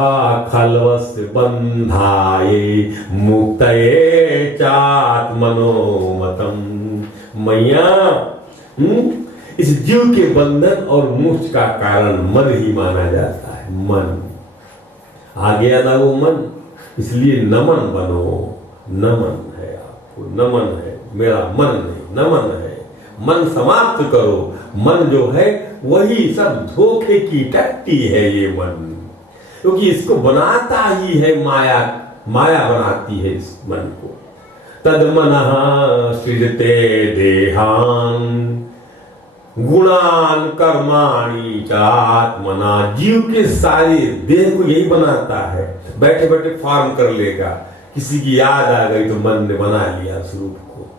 खल्वस्य बंधाये मुक्तये चात्मनो मतम। मैया इस जीव के बंधन और मोक्ष का कारण मन ही माना जाता है। मन आ गया ना वो मन, इसलिए नमन बनो। नमन है आपको, नमन है, मेरा मन नहीं, नमन है। मन समाप्त करो। मन जो है वही सब धोखे की टट्टी है ये मन, क्योंकि इसको बनाता ही है माया। माया बनाती है इस मन को। तद्मनः सृजते देहान गुणान कर्माणि चात्मना। जीव के सारे देह को यही बनाता है। बैठे बैठे फॉर्म कर लेगा, किसी की याद आ गई तो मन ने बना लिया उस रूप को।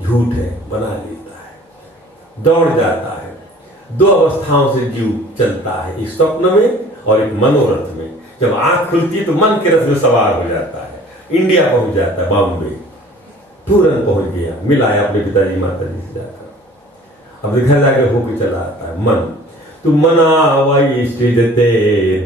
झूठ है, बना लेता है, दौड़ जाता है। दो अवस्थाओं से जीव चलता है, एक स्वप्न में और एक मनोरथ में। जब आंख खुलती है तो मन के रथ में सवार हो जाता है, इंडिया पहुंच जाता है, बॉम्बे तुरंत पहुंच गया, मिला है अपने पिताजी माता जी से जाकर। अब देखा जाके होके चला आता है मन। तो मना वही सृजते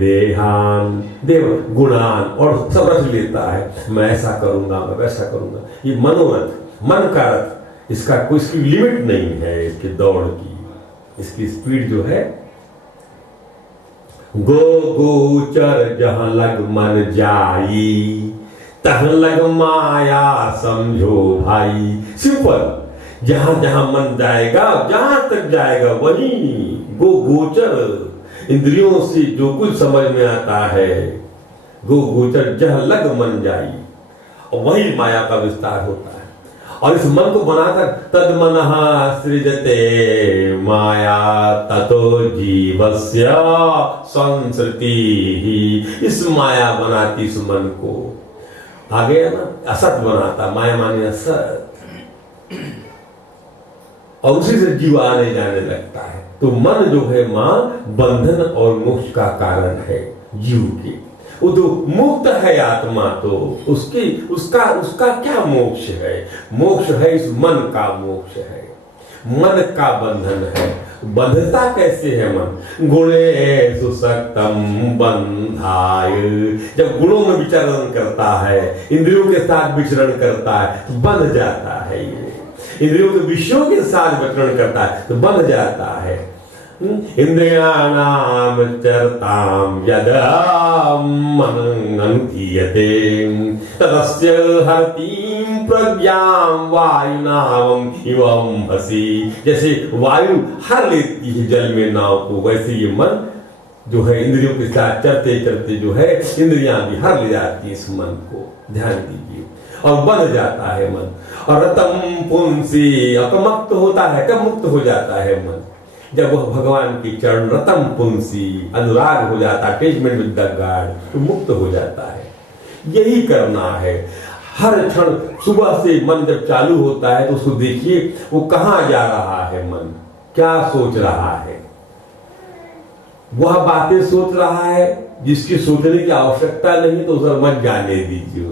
देहान, देव गुणान, और सब रच लेता है। मैं ऐसा करूंगा, मैं वैसा करूंगा। ये मनोरथ, मन का रथ, इसका कोई इसकी लिमिट नहीं है, इसकी दौड़ की, इसकी स्पीड जो है। गो गोचर जहां लग मन जाई, तहां लग माया समझो भाई। सिंपल, जहां जहां मन जाएगा, जहां तक जाएगा वही गो गोचर। इंद्रियों से जो कुछ समझ में आता है, गो गोचर जहां लग मन जाई, और वही माया का विस्तार होता है। और इस मन को बनाकर तद्मनः सृजते माया ततो जीवस्य संसृति। इस माया बनाती इस मन को। आ गया ना, असत बनाता, माया माने असत, और उसी से जीव आने जाने लगता है। तो मन जो है मां बंधन और मोक्ष का कारण है जीव के। वो तो मुक्त है आत्मा, तो उसकी उसका उसका क्या मोक्ष है? मोक्ष है इस मन का, मोक्ष है मन का बंधन है। बंधता कैसे है मन? गुणेषु सक्तम बंधाय। जब गुणों में विचरण करता है, इंद्रियों के साथ विचरण करता है तो बंध जाता है। ये इंद्रियों के विषयों के साथ विचरण करता है तो बंध जाता है। इंद्रियाणाम चरताम यदा मननं धीयते तदस्य हरतीं प्रज्ञां वायुनावम इवं हसी। जैसे वायु हर लेती है जल में नाव को, वैसे ये मन जो है इंद्रियों के साथ चलते चलते जो है इंद्रियां भी हर ले जाती है इस मन को। ध्यान दीजिए, और बंध जाता है मन। और रतम पुंसी, मुक्त होता है। कब मुक्त हो जाता है मन? जब वह भगवान की चरण रतम पुंसी, अनुराग हो जाता है, अटैचमेंट विद द गॉड, तो मुक्त हो जाता है। यही करना है हर क्षण। सुबह से मन जब चालू होता है तो उसको देखिए वो कहां जा रहा है, मन क्या सोच रहा है। वह बातें सोच रहा है जिसकी सोचने की आवश्यकता नहीं, तो उधर मत जाने दीजिए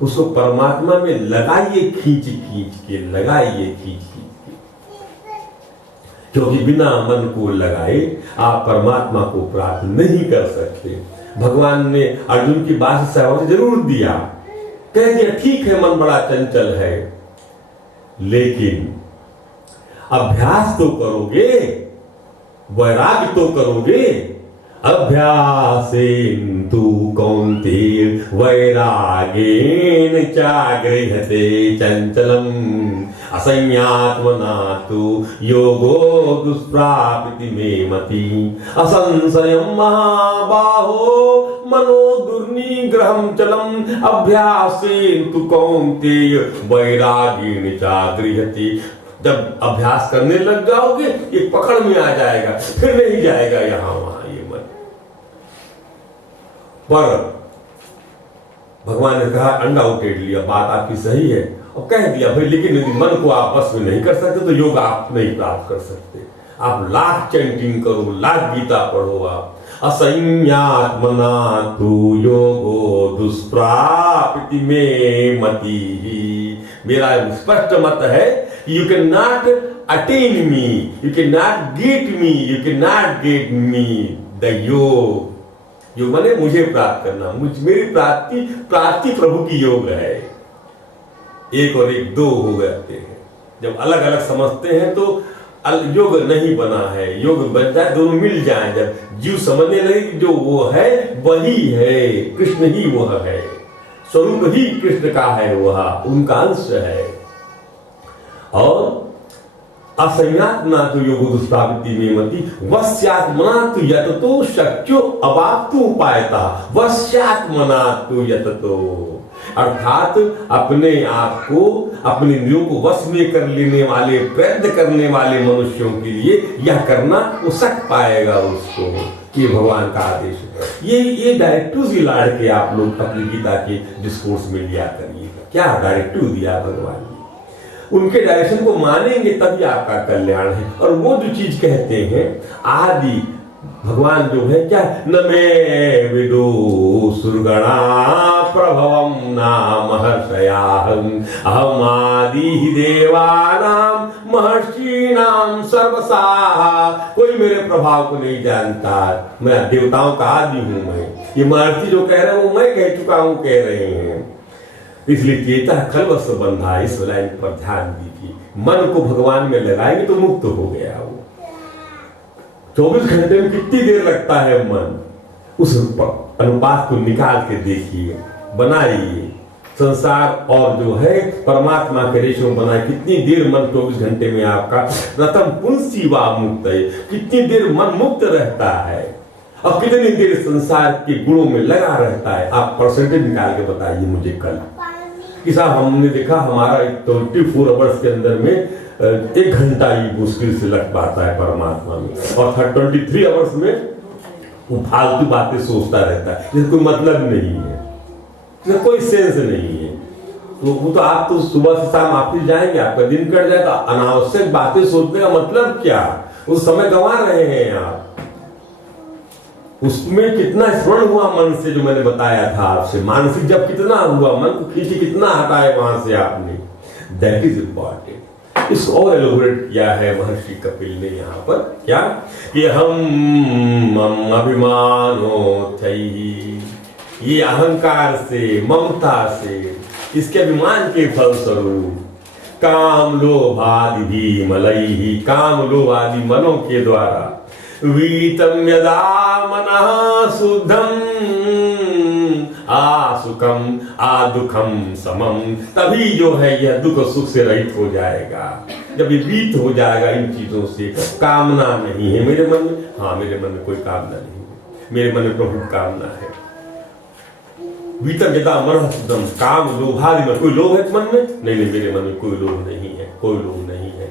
उसको परमात्मा में लगाइए, खींच खींच के लगाइए, खींच खींच के, क्योंकि बिना मन को लगाए आप परमात्मा को प्राप्त नहीं कर सकते। भगवान ने अर्जुन की बात से सहमति जरूर दिया, कह दिया ठीक है मन बड़ा चंचल है, लेकिन अभ्यास तो करोगे, वैराग्य तो करोगे। अभ्यासेन तु कौन्तेय वैरागेन चागृह्यते चंचलम असंयात्मना तु योगो दुष्प्राप्ति में मति असंशयं महाबाहो मनो दुर्निग्रहं चलम अभ्यासेन तु कौन्तेय वैरागेन चागृह्यते। जब अभ्यास करने लग जाओगे ये पकड़ में आ जाएगा, फिर नहीं जाएगा यहां वहां ये मन। पर भगवान ने कहा अनडाउटेडली लिया, बात आपकी सही है और कह दिया भाई, लेकिन यदि मन को आप बस में नहीं कर सकते तो योग आप नहीं प्राप्त कर सकते। आप लाख चैंटिंग करो, लाख गीता पढ़ो, आप असंयात्मना तु योगो दुष्प्राप्ति में मति। मेरा स्पष्ट मत है, you can not attain me, you can not get me, you can not get me the योग। योग माने मुझे प्राप्त करना, मेरी प्राप्ति प्रभु की योग है। एक और एक दो हो जाते हैं, जब अलग अलग समझते हैं तो योग नहीं बना है, योग बन जाए दोनों मिल जाए। जब जीव समझने लगे कि जो वो है वही है, कृष्ण ही वह है, स्वरूप ही कृष्ण का है, वह उनका अंश है। और असंयात्मना तो योग दुष्प्राप्ति में मति वश्यात्मना तो यततो शक्यो अवाप्तु उपायता वश्यात्मना तो यततो। अर्थात अपने आप को, अपने इंद्रियों को वश में कर लेने वाले, प्रयत्न करने वाले मनुष्यों के लिए यह करना वो सक पाएगा उसको, कि भगवान का आदेश है। ये डायरेक्टिव ही लाड़ के आप लोग अपनी गीता के डिस्कोर्स में लिया करिएगा। क्या डायरेक्टिव दिया भगवान ने, उनके डायरेक्शन को मानेंगे तभी आपका कल्याण है। और वो जो चीज कहते हैं आदि भगवान जो है क्या, न मे विदु सुरगणा प्रभवम नाम हर्षयाहं अहम आदि देवानाम महर्षिणाम सर्वसाहा। कोई मेरे प्रभाव को नहीं जानता, मैं देवताओं का आदि हूं। मैं ये महर्षि जो कह रहे हैं वो मैं कह चुका हूं, कह रहे हैं। इसलिए चेता खलवस बंधा, इस लाइन पर ध्यान दीजिए। मन को भगवान में लगाएंगे तो मुक्त हो गया वो। 24 घंटे में कितनी देर लगता है मन, उस अनुपात को निकाल के देखिए, बनाइए। संसार और जो है परमात्मा के रेशो बनाए, कितनी देर मन 24 घंटे में आपका रतम पुंसी वा मुक्त है, कितनी देर मन मुक्त रहता है और कितनी देर संसार के गुणों में लगा रहता है। आप परसेंटेज निकाल के बताइए मुझे कल कि साहब हमने देखा हमारा 24 आवर्स के अंदर में 1 घंटा ही मुश्किल से लग पाता है परमात्मा में, और 23 आवर्स में वो फालतू बातें सोचता रहता है जिसका कोई मतलब नहीं है, जिसका कोई सेंस नहीं है। तो वो तो आप तो सुबह से शाम ऑफिस जाएंगे, आपका दिन कट जाएगा, अनावश्यक बातें सोचने का मतलब क्या, उस समय गंवा रहे हैं आप। उसमें कितना स्मरण हुआ मन से, जो मैंने बताया था आपसे, मानसिक जब कितना हुआ, मन को खींचे कितना हटाए वहां से आपने, दैट इज इंपॉर्टेंट। इसको और एलोबरेट किया है महर्षि कपिल ने यहाँ पर, क्या कि हम अभिमानो थई, ये अहंकार से, ममता से, इसके अभिमान के फलस्वरूप काम लोभ आदि भी मलई, काम लोभ आदि मनों के द्वारा वीतम यदा मनः शुद्धम आसुखम आदुखम समम, तभी जो है यह दुख सुख से रहित हो जाएगा। जब ये वीत हो जाएगा इन चीजों से, कामना नहीं है मेरे मन में, हाँ मेरे मन में कोई कामना नहीं है, मेरे मन में प्रभु कामना है। वीतम यदा मनः शुद्धम, काम लोभादि में, कोई लोभ है मन में? नहीं, मेरे मन में कोई लोभ नहीं है, कोई लोभ नहीं है।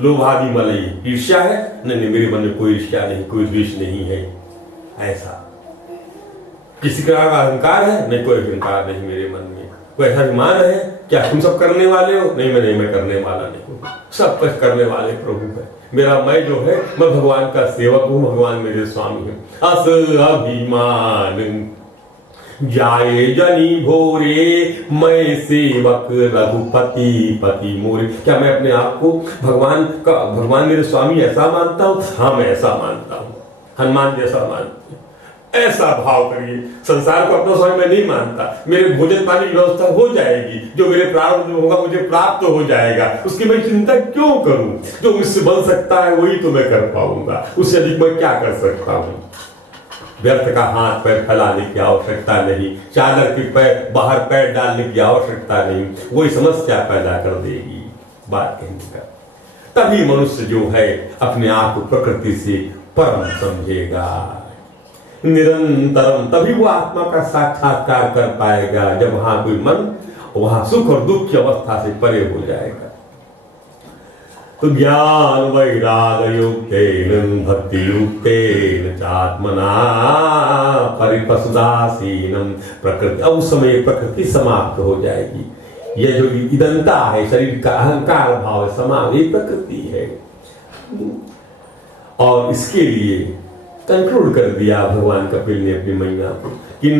लोभादि मलई, ईर्ष्या है? नहीं, मेरे मन में कोई ईर्ष्या नहीं, कोई द्वेष नहीं है। ऐसा किसी तरह का अहंकार है? नहीं, कोई अहंकार नहीं मेरे मन में। कोई अभिमान है? क्या तुम सब करने वाले हो? नहीं, मैं करने वाला नहीं हूँ, सब कुछ करने वाले प्रभु है। मेरा मैं जो है, मैं भगवान का सेवक हूँ, भगवान मेरे स्वामी हैं। अस अभिमान जाए जनी भोरे, मैं सेवक रघुपति पति मोरे। क्या मैं अपने आप को भगवान मेरे स्वामी ऐसा मानता हूँ? हाँ, मैं ऐसा मानता हूँ, हनुमान जैसा मानता हूँ। ऐसा भाव करिए। संसार को अपना स्वामी मैं नहीं मानता। मेरे भोजन पानी की व्यवस्था हो जाएगी, जो मेरे प्रारब्ध में होगा मुझे प्राप्त हो जाएगा, उसकी मैं चिंता क्यों करूं? जो मुझसे बन सकता है वही तो मैं कर पाऊंगा, उससे अधिक मैं क्या कर सकता हूं? व्यर्थ का हाथ पैर फैलाने की आवश्यकता नहीं, चादर की बाहर पैर डालने की आवश्यकता नहीं, वही समस्या पैदा कर देगी। बात कहने का तभी मनुष्य जो है अपने आप को प्रकृति से परम समझेगा निरंतरम, तभी वो आत्मा का साक्षात्कार कर पाएगा। जब वहां कोई मन वहां सुख और दुख की अवस्था से परे हो जाएगा। तो ज्ञान वैराग युक्तेन भक्ति युक्तेन चात्मना परिपसुदासीनम प्रकृति। अब उस समय प्रकृति समाप्त हो जाएगी। यह जो इदंता है, शरीर का अहंकार भाव है, समाप्त, ये प्रकृति है। और इसके लिए कंक्लूड कर दिया भगवान कपिल ने अपनी महिमा को कि